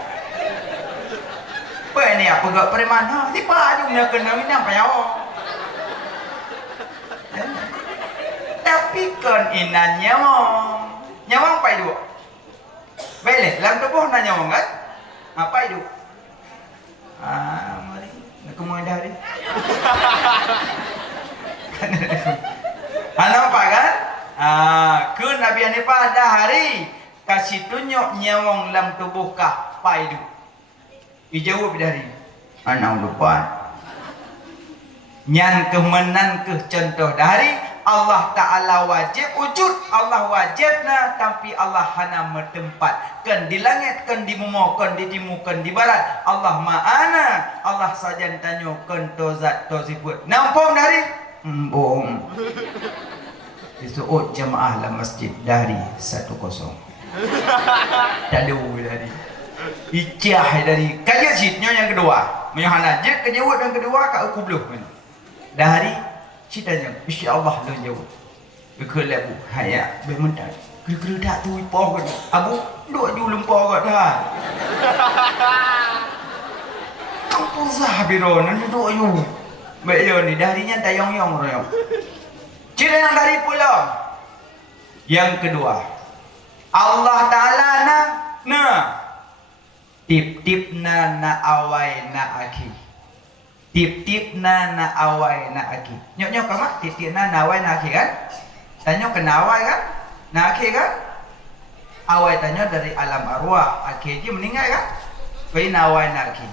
Apa ni apa gak preman? Ha, tipak aja menyo kenang minang payah. Tapi kon inan nyawang pai duk boleh dalam tubuh na nyawang kan apa itu mari nak kemana hari apa kan ke Nabi Hanifah ada hari kasih tunjuk nyawang dalam tubuh kah pai duk dijawab dari anak lupa nyan kemenan ke contoh dari Allah Ta'ala wajib wujud Allah wajibna tapi Allah hana bertempat kan di langit kan di bumi kan di timur kan di barat Allah ma'ana Allah saja tanya kan to zat to sifat nampak dari bohong disuut jemaah dalam masjid dari 1-0 tak ada dari icah dari kajian sitnya yang kedua menyahana je kejawab yang kedua kat aku belum dari citanya insyaallah lo jawab bekerja bu haya bermentat kira-kira tak tu ipoh kan abu duk ju lempau kat dah apa sah biro nan duk ju baik yo ni darinya tayong-yong royong cita yang dari pula yang kedua Allah Ta'ala na tip-tip na awai na akhi tip-tip na awai na akhi nyok-nyok kamak tip-tip na awai na akhi kan tanya kena awai kan na akhi kan awai tanya dari alam arwah akhi je meninggal kan koi na awai na akhi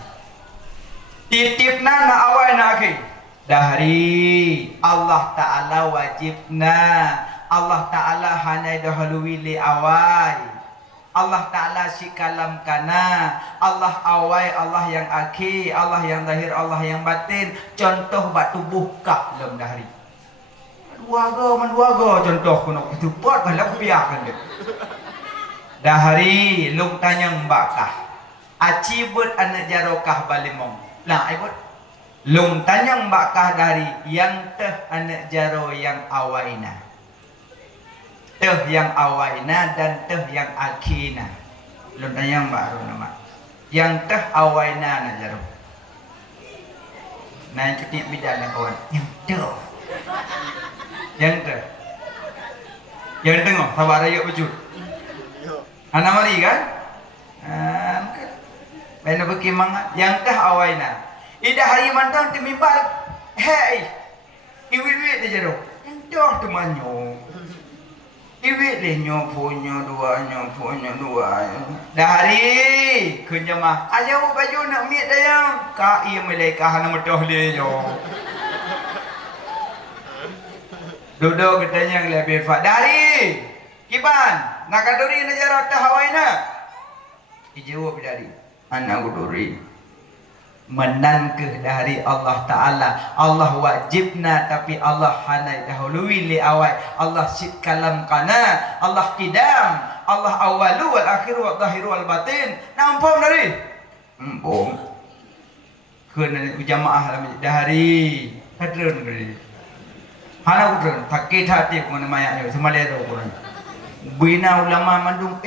tip-tip na awai na akhi dari Allah Ta'ala wajibna Allah Ta'ala hanya dahului li awai Allah Ta'ala si kalam kana Allah awai Allah yang akhir Allah yang zahir Allah yang batin contoh bak tubuh kah dalam dahari menduaga contoh kuno itu pot kalau biarkan dia dahari lung tanyang bakah acibut anak jarokah balimong nah ibut lung tanyang bakah dari yang teh anak jaro yang awaina teh yang awaina dan teh yang akhina lun tanyang baru nama yang teh awaina na jaro nah ketik bidan kawan yang tengok sabar ayo bejut ana mari kan bena bekimang yang teh awaina ida hari mantang timimbal hei iwi-iwi de jaro yang teh temanyo iwi le nyopo dua dari kunjamah ayo baju nak miet dayang ka ia melekah nama doh le yo duduk katanya lebih fa dari kiban nak aduri najara tahawaina dijawab dari anak uduri menan ke dari Allah Ta'ala Allah wajibna tapi Allah hanai dahului li awai Allah sit kalam kana Allah kidam Allah awalu wal akhiru wal zahiru wal batin nampak dari empung kena jamaah dari hadron dari hana udron takit hati mana mayaknya semalero kurang bina ulama mandung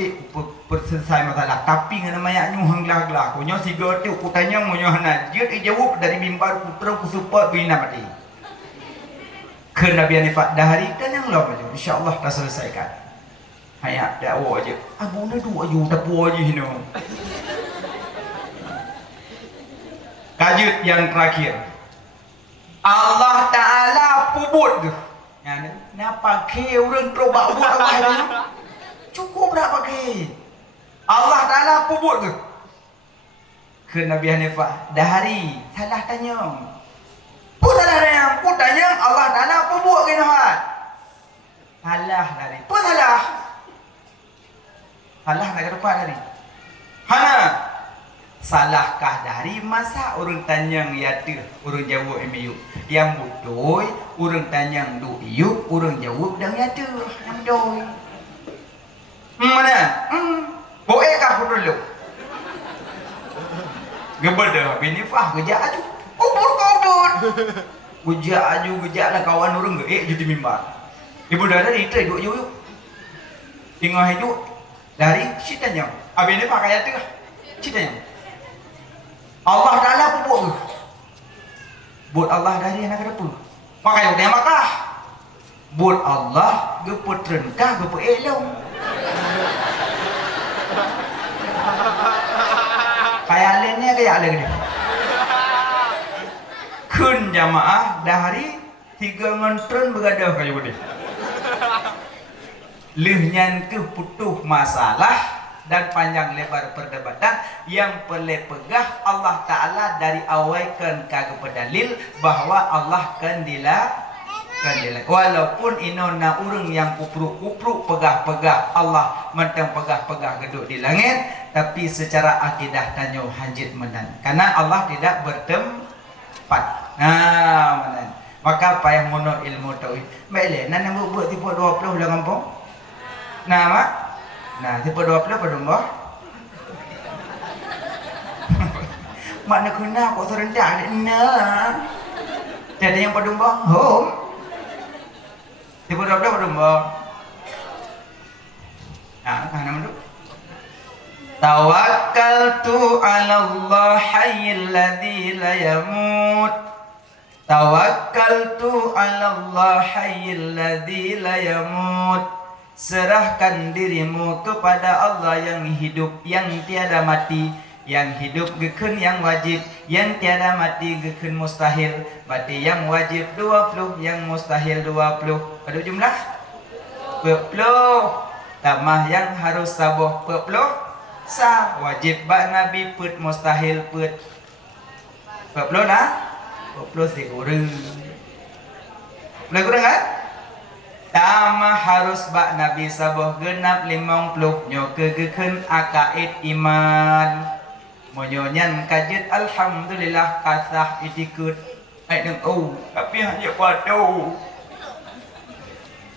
selesai masalah tapi ngana mayaknya hanglah-glah kunyo siga tu kutanya munyo hana jut jawab dari mimbar putra ku support bina mati ke Nabi Hanifah dahari dan yang lain aja insyaallah dah selesaikan hayat dakwa aja abu na dua ju tapu aja hino kajut yang terakhir Allah Ta'ala pubut nak pakai orang terobak buat Allah cukup tak pakai Allah Ta'ala pubut ke Nabi Hanifah dahari salah tanya pun tanya Allah Ta'ala pubut ke Nahat salah dari pun salah nak kata dari hana salahkah dari masa orang tanyang yata orang jawab emiyu yang bodoh orang tanyang du iyu orang jawab dan yata yang bodoh mana boleh kah dulu gebeda binifah gejak aju kubur gejak aju gejak lah kawan orang ge jadi mimbar ibu dah dari itu yuk tinggal hidup dari citanya abis ini pakai yata citanya Allah Ta'ala pun buat Allah dari anak apa pakai udah makah Buat Allah geputren kah gepu elong. Kayak lainnya kayak lagi ni. Kun jamaah dahari 3 ngentren begadah kayak gini. Lihnya ke putuh masalah dan panjang lebar perdebatan yang boleh pegah Allah Ta'ala dari awaikan kepada dalil bahwa Allah kandila walaupun inona urang yang kupruk-kupruk pegah-pegah Allah mentang pegah-pegah geduk di langit, tapi secara akidah tanyo hanjit menan karena Allah tidak bertempat. Menan maka payah mono ilmu tauhid baiklah nan buat tipu 20 dalam kampung. Mak nah tipe 20 pada mbah. Mak nak kena kok serendah nak. Jadi yang pada mbah, home. Tipe 20 pada mbah. Nah, kana mendu. Tawakkaltu 'ala Allah hayyil ladzi la yamut. Tawakkaltu 'ala Allah hayyil ladzi la yamut. Serahkan dirimu kepada Allah yang hidup, yang tiada mati, yang hidup gekun yang wajib, yang tiada mati gekun mustahil. Berarti yang wajib 20, yang mustahil 20. Ada jumlah? 20. Tambah yang harus sabuh 20. Sah wajib bak Nabi put mustahil put. 20 dah? 20 si kurang. Boleh kurang kan? Tama harus bak Nabi sabuh genap 50 nyoke gekun akaid iman monyonya kajit alhamdulillah kasah itikut neng tapi hanya padu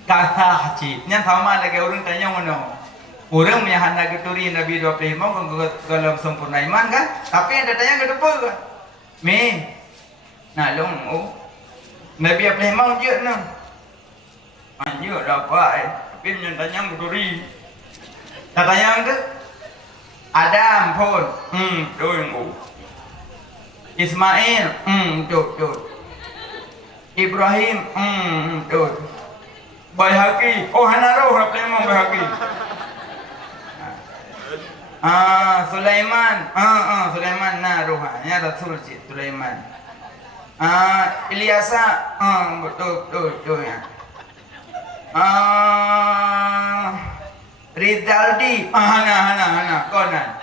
kasah cip nya sama lagi orang tanya ngono orang yang hendak geturi Nabi 25 kalau sempurna iman kan tapi yang datanya enggak depa kan me nah long Nabi 25 je nang anjir dapat tapi menyantanya muduri katanya itu Adam pun doing Ismail dud Ibrahim dud Bayhaqi hanaruh apa memang Bayhaqi Sulaiman Sulaiman naruhnya Rasul Sulaiman Ilyasa betul ya Rizaldi hana konan.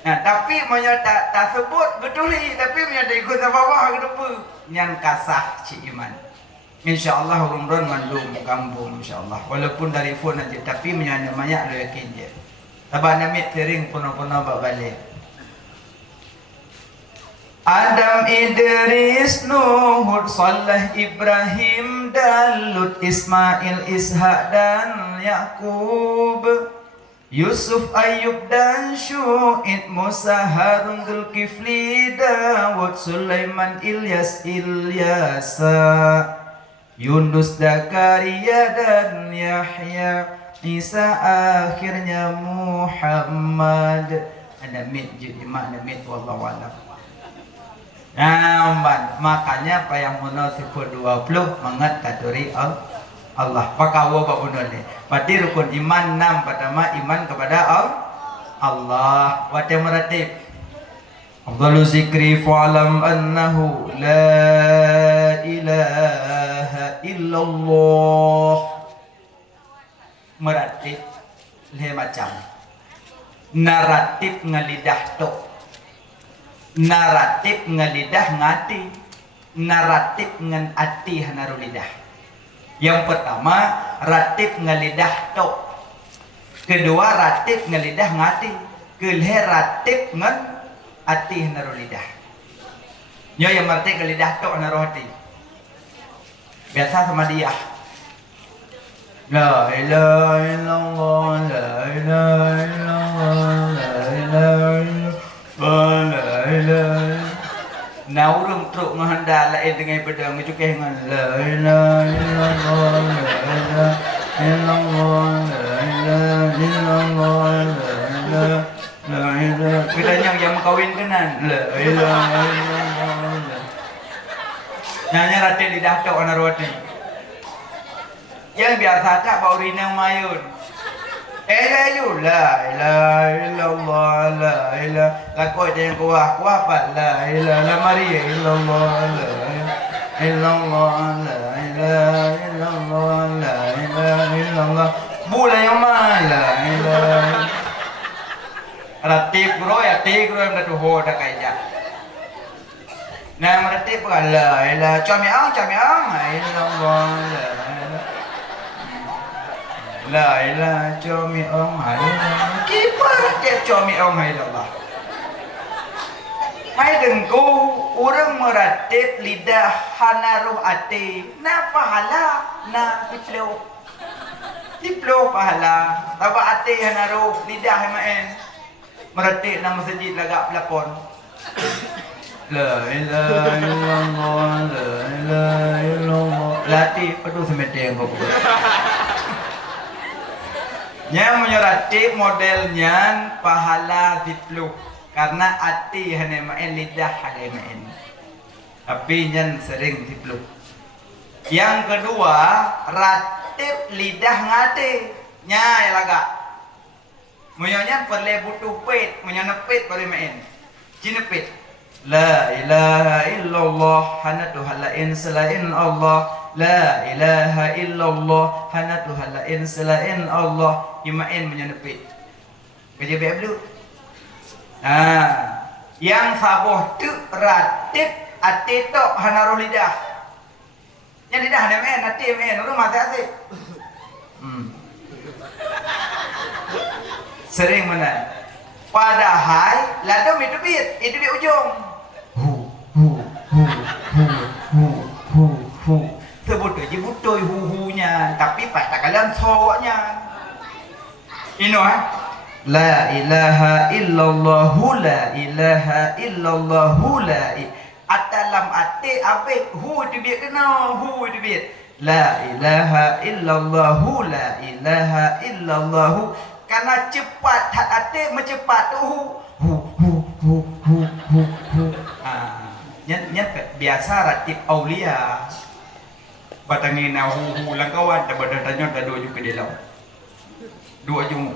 Nah tapi menyata tak sebut getuli tapi menyata ikut bawah gedepu nyan kasah ci iman. Insyaallah umron mandum kampung insyaallah walaupun dari phone aja tapi menyana banyak lo yakin je. Tabah namit tering puno-puno balik. Adam, Idris, Nuh, Saleh, Ibrahim, dan Lut, Ismail, Ishak dan Yakub, Yusuf, Ayub dan Syu'ib, Musa, Harun, Zulkifli, Dawud, Sulaiman, Ilyas, Ilyasa, Yunus, Zakaria dan Yahya, Isa akhirnya Muhammad. Ada mit jadi makna mit wallahu a'lam. Makanya apa yang munal sifat 20 mangat katuri Allah. Pakawa pak munal ni. Berarti rukun iman 6 pertama iman kepada Allah. Wate meratib. Afdalu zikri fa'lam annahu la ilaha illallah. Meratib le macam. Naratif ngalidah tok. Naratif ngalidah ngati, naratif ngan ati hanaru lidah. Yang pertama ratif ngalidah tok, kedua ratif ngalidah ngati, kelih ratif ngan ati hanaru lidah. Nyo yang marti ngalidah tok hanaru hati. Biasa sama dia. La ilaha illallah, la ilaha illallah, la ilaha illallah. Nah urung truk ngahanda lain dengan pedang ngecukeh dengan la ilaha illallah la ilaha illallah la ilaha illallah la ilaha kita yang kawin kenan la ilaha illallah nyanyi rati lidah tok ana roti Yang biasa tak bau rina mayun. Elayu la ilaha illallah la ilaha lakoi yang kuah apa la ilaha Maria illallah la illallah la ilaha illallah la ilaha illallah bula yang mala ilaha ratib guru ya tigro yang dah tuho dah kaya nah ratib la ilaha camiang illallah la ilaha chomi ong hai kipa dia chomi ong hai Allah hai dengku urang meratib lidah hanaruh ati na pahala na tiplo pahala tawa ati hanaruh lidah maen meratib na masjid lagak pelapon la ilaha illallah la ilaha illallah latih aduh semeteng kok yang menyerati modelnya pahala dipluh karena hati hanya main lidah hanya main tapi yang sering dipluh. Yang kedua ratib lidah ngati nya laga menyonya perle butuh pit menyanepit boleh main jinepit la ilaha illallah hana tuhan lain selain Allah la ilaha illallah hana tuhan lain selain Allah imain menyenepit kerja baik dulu yang saboh tu ratib ati tok hanaruh lidah yang lidah hana main ati main urang mati ati sering mana padahal ladam itu bit ujung sebutnya jebutoi hu-hunya tapi pada kalian soknya ino la ilaha illallah la ilaha illallah la atalam ate abe hu dibit kena hu dibit la ilaha illallah la ilaha illallah karena cepat hat ate mencepat tu hu nyat biasa ratib aulia batangin na hu langkawan tak pada tanya tak dua juga dia lawan dua jung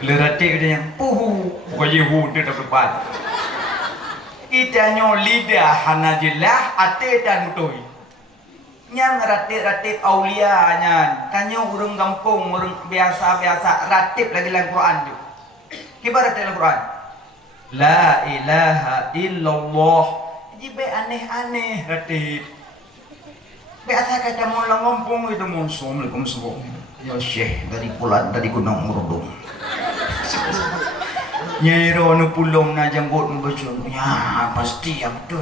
lerati dia yang bukan hu dia tak depan kita nyo lidah hanajilah ate dan mutoi yang ratib aulia nya tanya urang kampung urang biasa ratib lagi dalam Quran tu kibar dalam Quran la ilaha illallah jibe aneh-aneh ratib biasa kata mula ngompong itu Assalamualaikum ya syekh dari pulang dari Gunung Murdung nyero nu pulong na janggut nu bacun ya pasti yang tu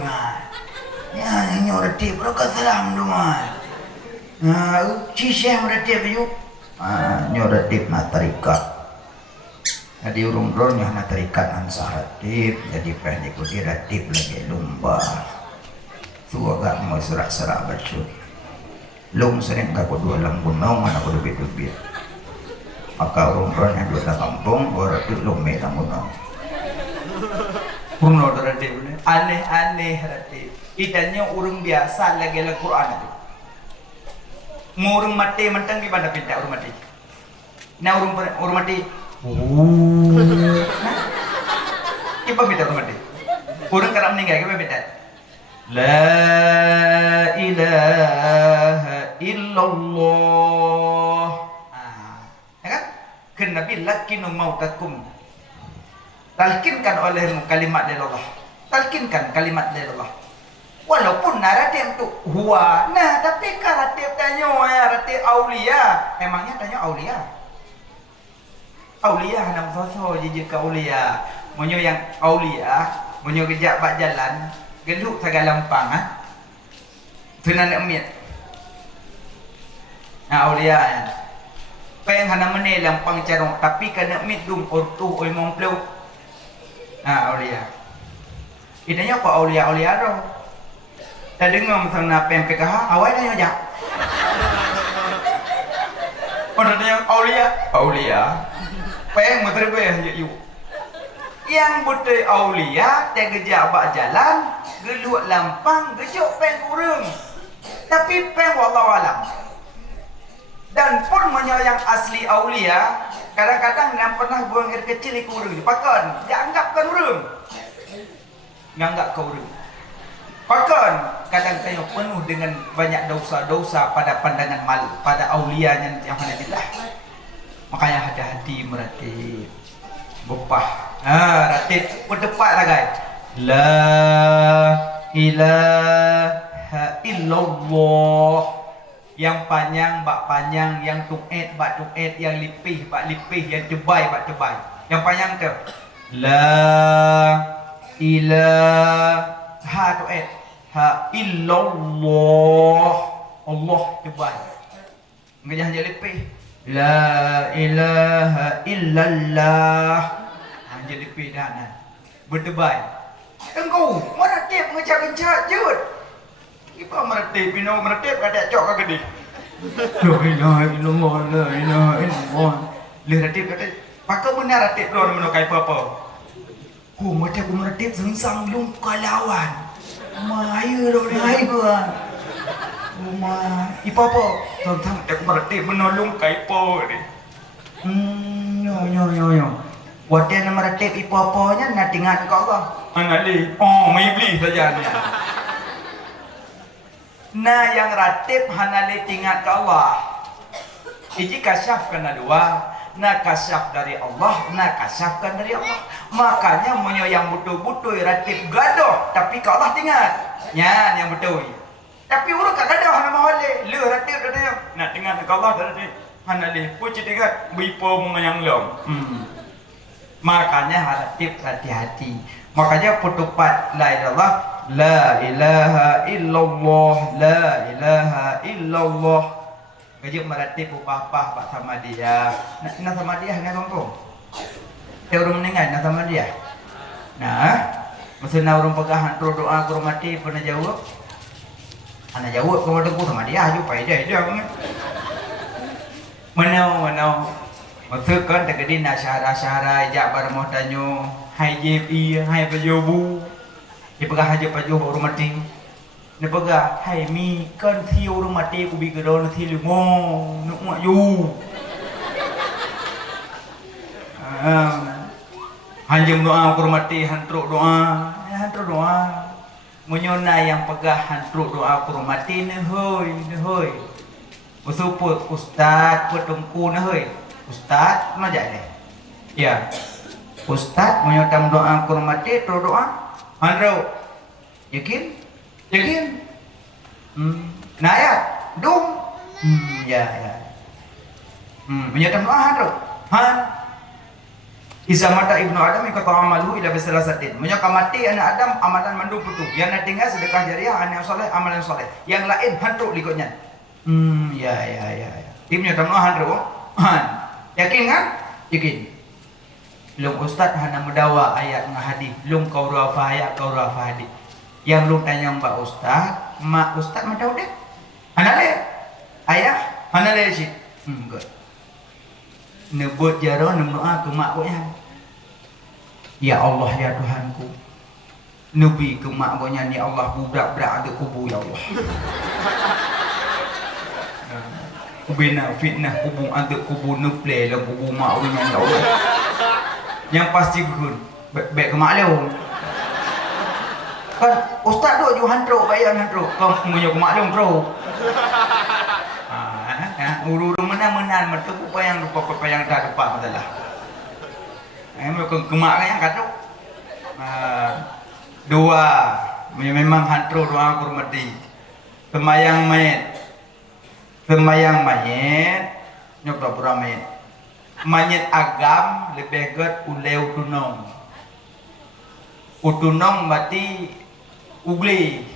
ya nyo ratib berkat salam duman ci syekh ratib yuk nyo ratib na tarikat jadi urung-urung yang nak terikat ansar ratib jadi pengen ikuti ratib lagi lumba tu agak mau serak-serak bacun lum sering aku dua lang gunung mana aku lebih maka urung-urung yang dua kampung gua ratib lum lang gunung urung ratib aneh-aneh ratib idanya urung biasa lagi dalam Quran itu ngurung mati mentang di mana pinta urung mati nah urung mati Ipa minta rumah deh. Orang kerap meninggal, kita minta. La ilaha illallah. Ya kan? Kena Nabi lakinu mautakum. Talkinkan olehmu kalimat dari Allah. Talkinkan kalimat dari Allah. Walaupun naratif itu huwa. Nah, tapi kan ratib tanya ya, ratib aulia. Emangnya tanya aulia? Aulia hendak sosok jijik ke aulia monyo yang aulia monyo kejak bak jalan geluk segala lampang tunan emit aulia peng hana mene lampang carong tapi kana mit dum ortu oi mongpleu aulia idanya ko aulia ro ta dengar sana pem PKH awai dah ya orang yang aulia peng meterbe yuk yang betul aulia dia gejak bak jalan geluk lampang gejok peng kurung Tapi peng wallahu alam. Dan pun yang asli aulia, kadang-kadang yang pernah buang air kecil ikut urang. Pakan, dia anggapkan urang. Nganggap kau urang. Pakan, kadang-kadang penuh dengan banyak dosa-dosa pada pandangan malu, pada aulia yang hanillah. Makanya hati-hati meratib. Bopah. Ratib berdepat lah guys. La ilaha illallah. Yang panjang bak panjang, yang tu'et bak tu'et, yang lipih bak lipih, yang tebai bak tebai. Yang panjang tu la ilaha tu'et ha illallah. Allah tebai. Ngajah je lipih. La ilaha illallah. Hanya lebih dah berdebai. Engkau meratib mengejar-kejar je. Iba meratib bina meratib ada cok ke gede. La ilaha illallah, la ilaha illallah. Le ratib kata pakai benar ratib doang menukai apa-apa. Ku macam ku meratib sengsang lung kalawan. Maya dah hai gua. Rumah ipa-apa tentang aku meratib menolong kaipo ni. Yo. Wadah nama meratib ipa-apanya nak tingat kau Allah. Anak li. Oh, mai beli saja ni. Nah yang ratib hanali tingat ke Allah. Iji kasyaf kena dua. Nak kasyaf dari Allah, nak kasyafkan dari Allah. Makanya munyo yang betul-betul ratib gaduh tapi ke Allah tingat. Nya yang betul. Tapi urut kat gadah nama hale, le ratib dia nak dengar ke Allah tadi. Hanale puji dengar bipo mengang long. Makanya ratib hati-hati. Makanya petupat la ilallah, la ilaha illallah, la ilaha illallah. Kajuk meratib upah-upah pak sama dia. Nak sama dia dengan kampung. Dia urang mendengar nak sama dia. Nah, masa nak urang pegahan terus doa ke rumah mati pernah jawab. Anak jawab kepada aku sama dia aja pai dia Mana maksud kan terkedi nak syara-syara ijak barmoh tanyo hai JP hai pajobu dia pegah aja pajoh orang mati dia pegah hai mi kan thiu orang mati ku bi gedo na thi limo nuk mak yu hanjum doa orang mati hantruk doa menyona yang pegah hantruk doa kurung mati ni hoi usuput ustaz petungku ni hoi ustaz majak deh ya ustaz menyota doa kurung mati terus doa hantruk yakin nah ya dum ya menyota doa hantruk Iza mata ibnu Adam ikut amalu ila bisalasatin. Menyaka mati anak Adam amalan mandung putu. Yang nak tinggal sedekah jariah, anak soleh, amalan soleh. Yang lain hantruk likutnya. Ya. Timnya tamu hantruk. Yakin kan? Yakin. Lung ustaz hana mendawa ayat ngah hadis. Lung kau rafa ayat kau rafa hadis. Yang lung tanya mbak ustaz, mak ustaz mendawa deh. Hana le. Ayah, hana le sih. Good. Nebut jaro doa ke mak boyan. Ya Allah ya Tuhanku. Nabi ke mak boyan ni Allah budak-budak ada kubur ya Allah. Kubina fitnah kubur ada kubur nuple lah kubur mak boyan ya Allah. Yang pasti gun baik ke mak leung. Kan ustaz duk ju hantruk bayar hantruk. Kau punya ke mak leung teruk. Uru-uru menang mertu payang lupa payang dah lupa madalah. Kemak yang kata dua memang hantu doa kurmati. Semayang mayit nyok tak pura mayit agam lebih get uleu tunong. Utunong mati ugli.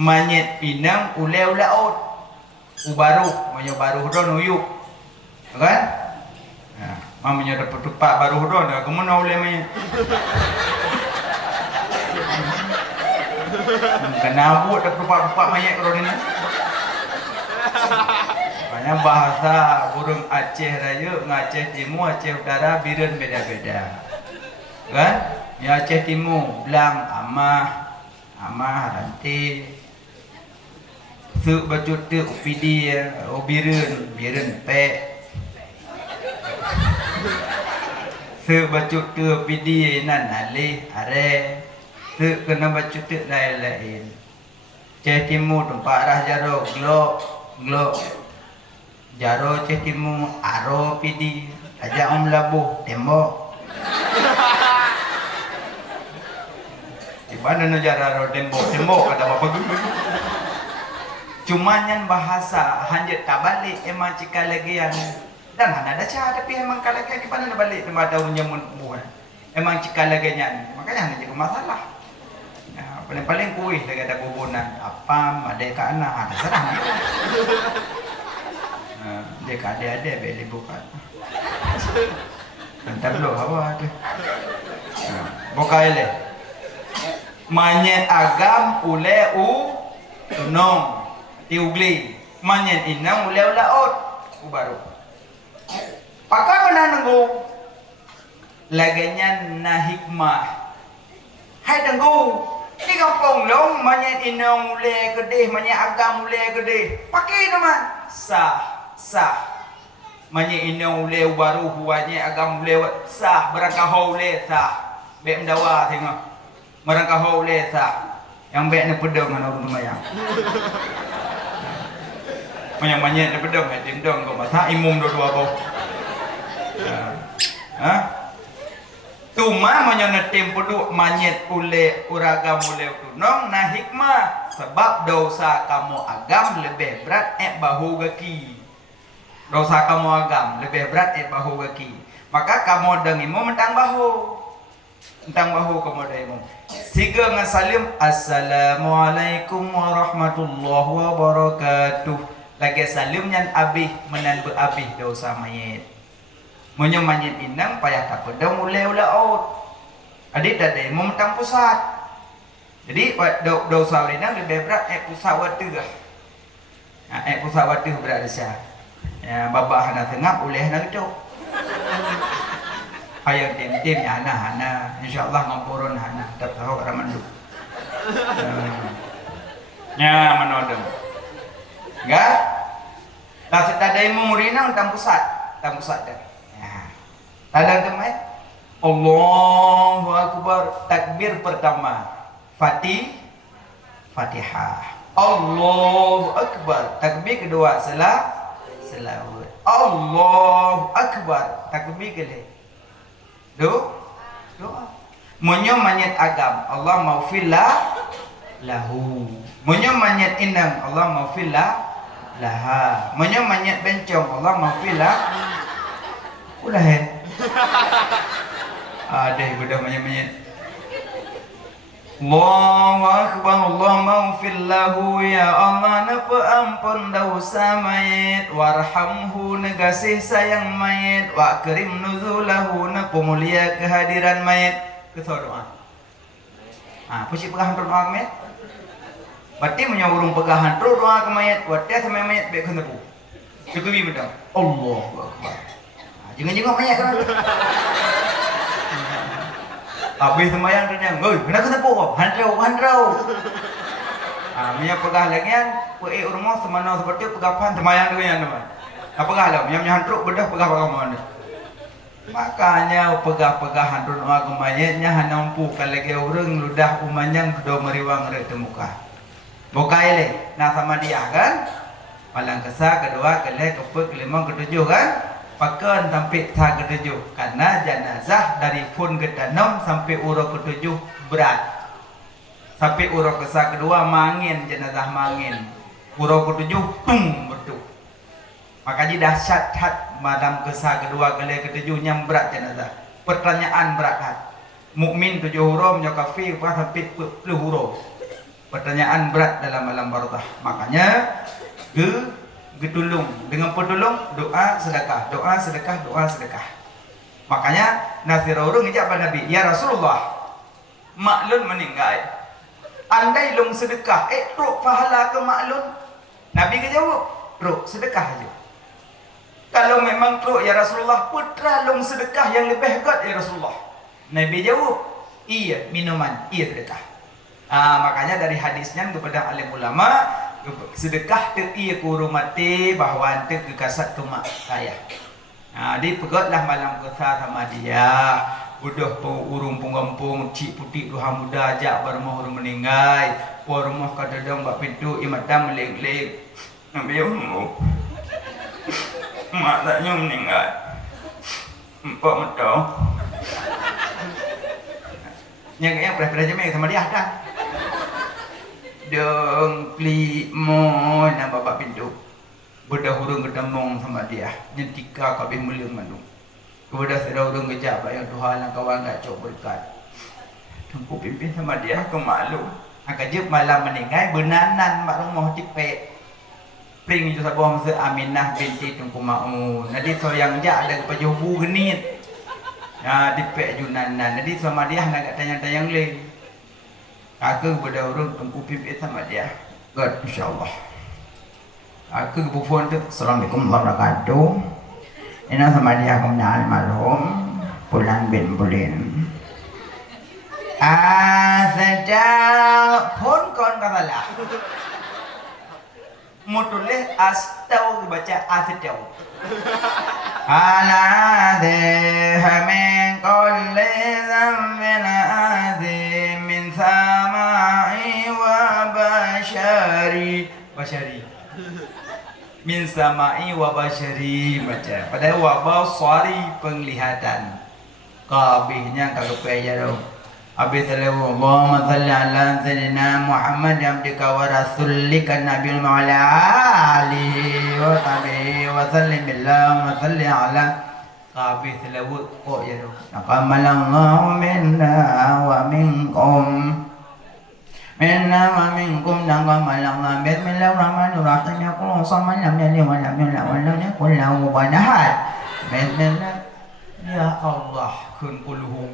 Mayit pinang uleu laut. Ubaru, banyak baru hodon uyuk, kan? Mamanya dapat tupak baru hodon, kamu nak oleh maya? Kenapa dapat tupak maya kalau ni? Banyak bahasa burung Aceh Raya, Aceh Timur, Aceh Utara, biren beda-beda, kan? Ya Aceh Timur, belang, amah, ranti. Su baju tu upidi biren pek. Su baju tu upidi nan ali are. Su kena baju tu lain. Cetimu tempat rah jaro glok. Jaro cetimu aro pidi. Aja om labuh tembok. Di mana negara aro tembok kata bapak guru. Cuma yang bahasa hanya tak balik emang jika lagi yang dan hanya ada cara tapi emang kalau lagi mana nak balik tempat daunnya buah emang jika lagi yang makanya hanya jadi masalah. Ya, paling kuih lagi ada bubunan apa ada ke anak ada serang. Dia ke ada beli bukan. Entah belum apa tu. Bukan le. Manyet agam ule tunong. Tiugli manyen inang uleu laot baru pakai mana nunggu laganya na hikmah hai tunggu di kampung long manyen inang ule gede manyen agam ule gede pakai nama sah manyen inang ule baru huanya agam ule sah berangkah ule sah bek mendawa tengok berangkah ule sah yang bek ni pedang dengan orang mayang Manyet na pedang tim dong ko masa imum dua boh. Tuma manyet tim pedu manyet ule uragam ule tunong na hikmah sebab dosa kamu agam lebih berat bahu gaki. Dosa kamu agam lebih berat bahu gaki. Maka kamu dengimu mentang bahu. Mentang bahu kamu dengimu. Siga ngasalim assalamualaikum warahmatullahi wabarakatuh. Lagi salim yang abih menan berabih dosa mayit. Munyo mayit inang payah tak pedang mulai ulaut. Adik tadi mau mentang pusat. Jadi dosa inang lebih berat pusat watu. Pusat watu berat sia. Ya babah hana tengap oleh hana gedok. Ayam tim ya hana insyaallah ngampurun hana tak tahu ramandu. Ya manodem. Enggak? Tak ada yang mengurina tentang pusat dah. Ya. Tadang temai. Allahu Akbar. Takbir pertama. Fatihah. Allahu Akbar. Takbir kedua selawat. Allahu Akbar. Takbir kedua. Doa. Munyo manyet agam. Allah maufillah lahu. Munyo manyet inang. Allah maufillah laha. Munyo manyet bencong Allah maafillah ulah ada budak manyet Allahu akbar Allah maafillahu ya Allah napa ampun dosa mayit warhamhu negasih sayang mayit wa karim nuzulahu napa mulia kehadiran mayit kita doa puji pegahan doa mayit berarti menyawurung pegahan terus doa ke mayat wadah sama mayat baik kena pu cukupi betul Allahu Akbar jangan mayat kan habis semayang tanya ngoi kena pu handrau punya pegah lagi kan puai urmo semana seperti pegapan semayang dengan teman pegah lah punya hantruk bedah pegah mana makanya pegah-pegahan doa ke mayatnya hanampu kalagi orang ludah umanyang kedua meriwang rek temuka Bukai le, nah sama dia kan, malang kesa kedua, keempat, kelima, ketujuh kan, pakai sampai ketujuh, karena jenazah dari pun ke-6 sampai urut ke-7 berat, sampai urut kesa kedua mangin jenazah mangin, urut ke-7 betul, makanya dahsyat madam kesa kedua ke-7 yang berat jenazah, pertanyaan berat mukmin 7 huruf, kafir sampai 10 huruf. Pertanyaan berat dalam alam barzah. Makanya getulung dengan pedulung doa sedekah. Makanya nasir urung ijab Nabi, ya Rasulullah, maklun meninggal. Andai lung sedekah, ruk pahala ke maklun? Nabi ke jawab, ruk sedekah aja. Kalau memang ruk ya Rasulullah, putra lung sedekah yang lebih hebat ya Rasulullah. Nabi jawab, iya minuman, iya sedekah. Makanya dari hadisnya kepada alim ulama sedekah te ia ku rumati bahwa ante ke kasat ke mak saya. Di pegotlah malam kesah sama dia. Udah urung pengampung cik putih duha muda ajak bermah urung meninggal. Puan rumah kata dong bak pintu imatam melek-lek. Nabi ummu. Mak taknya meninggal. Empat metau. Yang pernah jemik sama dia dah. Dong kli mo na bapa pintu. Bedah urung kedamong sama dia. Nyetika kabeh mulia mandung. Kepada sedau urung kejap bayang Tuhan yang kawan gak cok berkat. Tunggu pimpin sama dia aku maklum. Akajib malam meninggal benanan mak rumah tipek. Pring itu sabah masa Aminah binti Tungku Ma'un. Nanti so yang jak ada kepajuhu genit. Tipek junanan. Nanti sama dia nak tanya-tanya lain. Aku kepada urung tunggu pimpin sama dia. God insyaAllah. Aku kebufon tu. Assalamualaikum warahmatullahi wabarakatuh. Ini sama dia aku menal marhum Pulan bin Pulin. Sedang pun kon katalah. Mutulih astau baca asidau. Ala min kulli dhanbin azim min sama'i wa bashari. Min sama'i wa bashari baca. Padahal wa basari penglihatan. Kabihnya kagak payah dong. Habis selalu Allahumma salli ala sayyidina Muhammad abdika wa rasulika nabiyil ma'ala alihi wa sahbihi wa sallim Allahumma salli ala. Habis selalu kok ya dong. Naqamalallahu minna wa minkum. Minna wa minkum naqamalallahu. Bismillahirrahmanirrahim. Ya qul samad lam yalid wa lam yulad wa lam yakul lahu kufuwan ahad. Bismillah. Ya Allah kun kulhu.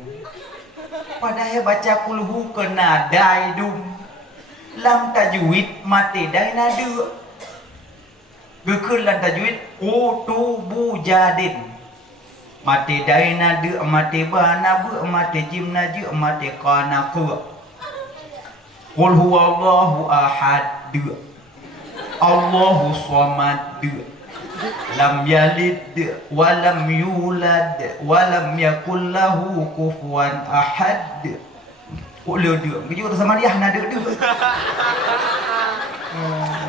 Padahal baca kulhu kena daidum. Lam tajwid mati dai nadu. Gekun lan tajwid kutubu jadin. Mati dai nadu mati bana bu mati jim naju mati kana ku. Qul huwallahu ahad. Allahu samad. Lam yalid wa lam yulad wa lam yakul lahu kufuwan ahad. Ulu dia keju sama dia nak dia.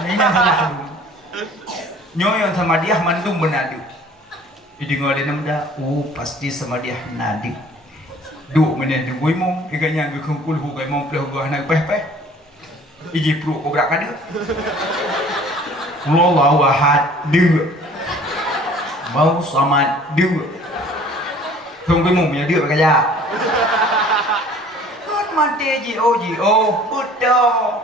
Ini yang salah tu. Nyoyon sama dia mandum benadu. Jadi ngoleh namda, pasti sama dia nadi. Duk menen tu guimong, ikanya gekungkul hu guimong pleh gua nak peh. Iji pro kobrak kada. Wallahu ahad dia. Mau samad dia. Tunggu mung punya dia berkaya. Kan mati jio betul.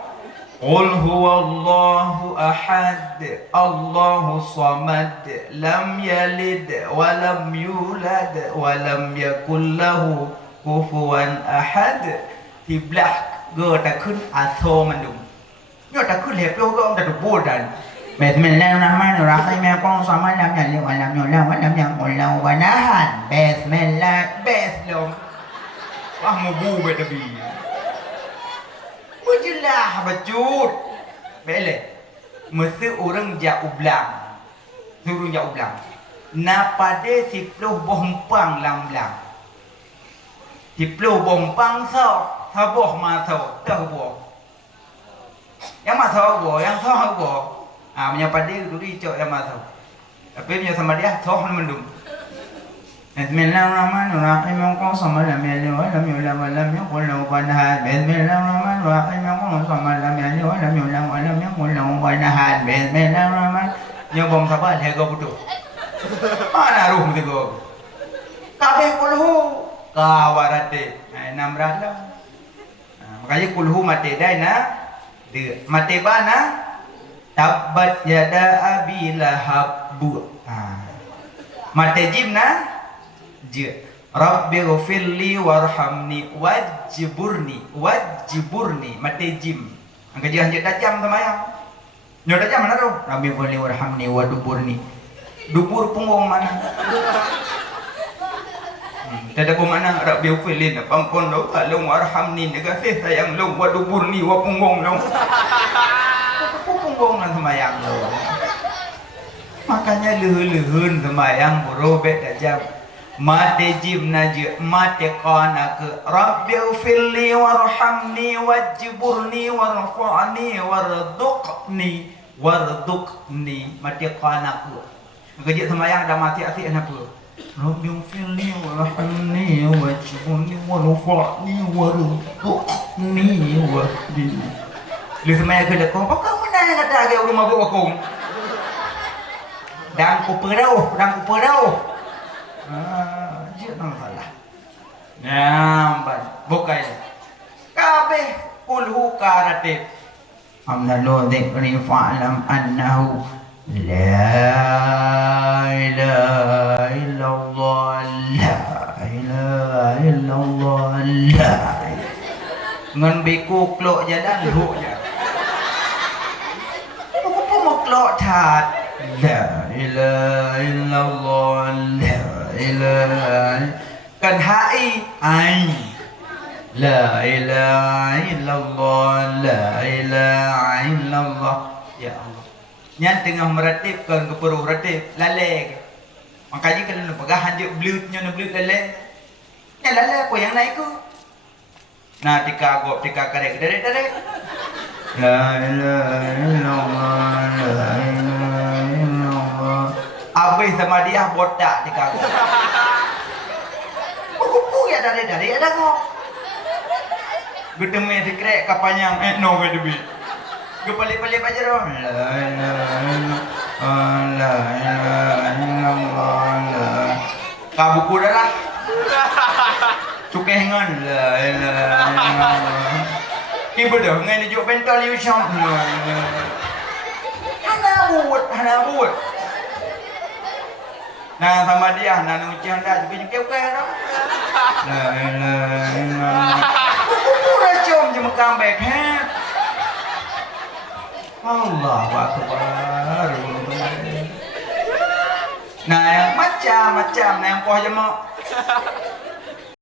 Qul huwallahu ahad, Allahu samad, lam yalid wa lam yulad wa lam yakul lahu kufuwan ahad. Tiblah go ta khun atho mandum. Yo ta khun lep lo go ta bodan. Bismillahirrahmanirrahim. Ya qul samad lam yalid wa lam yulad wa lam yakul lahu kufuwan ahad. Bismillah beslom. Wah mubu betabi. Jelah bacut. Bele. Mesti orang jak ublang. Turun jak ublang. Na pada 10 bompang lam-lam. 10 bompang so, taboh ma so, taboh. Yang ma so bo, yang so bo. Punya pada dulu cok yang ma so. Tapi punya sama dia so mendung. Bismillahirrahmanirrahim. Qul samad lam yalid wa lam yulad wa lam yakul lahu kufuwan ahad. Bismillahirrahmanirrahim. Qul samad lam yalid wa lam yulad wa lam yakul lahu kufuwan ahad. Bismillahirrahmanirrahim. Nyobong sabar hego butuh. Mana ruh mesti go. Kabeh kulhu kawarate. 600 lah. Makanya kulhu mati dai na. Mati bana tabbat yada abi lahab. Mati jim na Rabbi ghfirli warhamni wajburni mati jim. Angka dia hanya tajam sama yang. Nyo tajam mana tu? Rabbi ghfirli warhamni waduburni. Dubur punggung mana? Tidak pun mana Rabbi ghfirli pampun do kalung warhamni negasi sayang long waduburni wa punggung long. Punggung dan semayang lo. Makanya luhun semayang buru beda jam. Mate jim naji mate kana ke Rabbil filli warhamni wajburni warfa'ni warduqni mate kana ku. Kerja semayang dah mati asyik apa? Rabbil filli warhamni wajburni warfa'ni warduqni wahdini. Lu semayang ke lekong, kau mana kata agak udah mabuk wakong? Dan ku perau. Dia tak salah. Nampak, bukan. Kabeh kulhu karatib. Amnalu dzikri fa'lam annahu la ilaha illallah la ilaha illallah la. Ngan biku klok jalan huk je. Apa mau klok tat? La ilaha illallah la ilaha kan hai ai la ilaha illallah la ilaha illallah ya Allah nyan tengah meratibkan ke peruh ratib lalai makanya kalau nak pegahan je blutnya nak blut lalai ya lalai apa yang naik ku nah tika karek derek la ilaha illallah la ilaha illallah habis sama dia botak tika ya dari ada kok. Gedeme dikrek kapanyang no gedebi. Gepali-pali aja dong. La ilaha illallah. Kabuku dah lah. Cukai ngan la ilaha illallah. Ibu dah ngan dijuk pentol you shop. Hana buat. Nah sama dia, nah ujian dah juga dah. La ilaha illallah. Pura com je mekam baik he. Allahu akbar. Nah yang macam-macam nah yang poh je mau.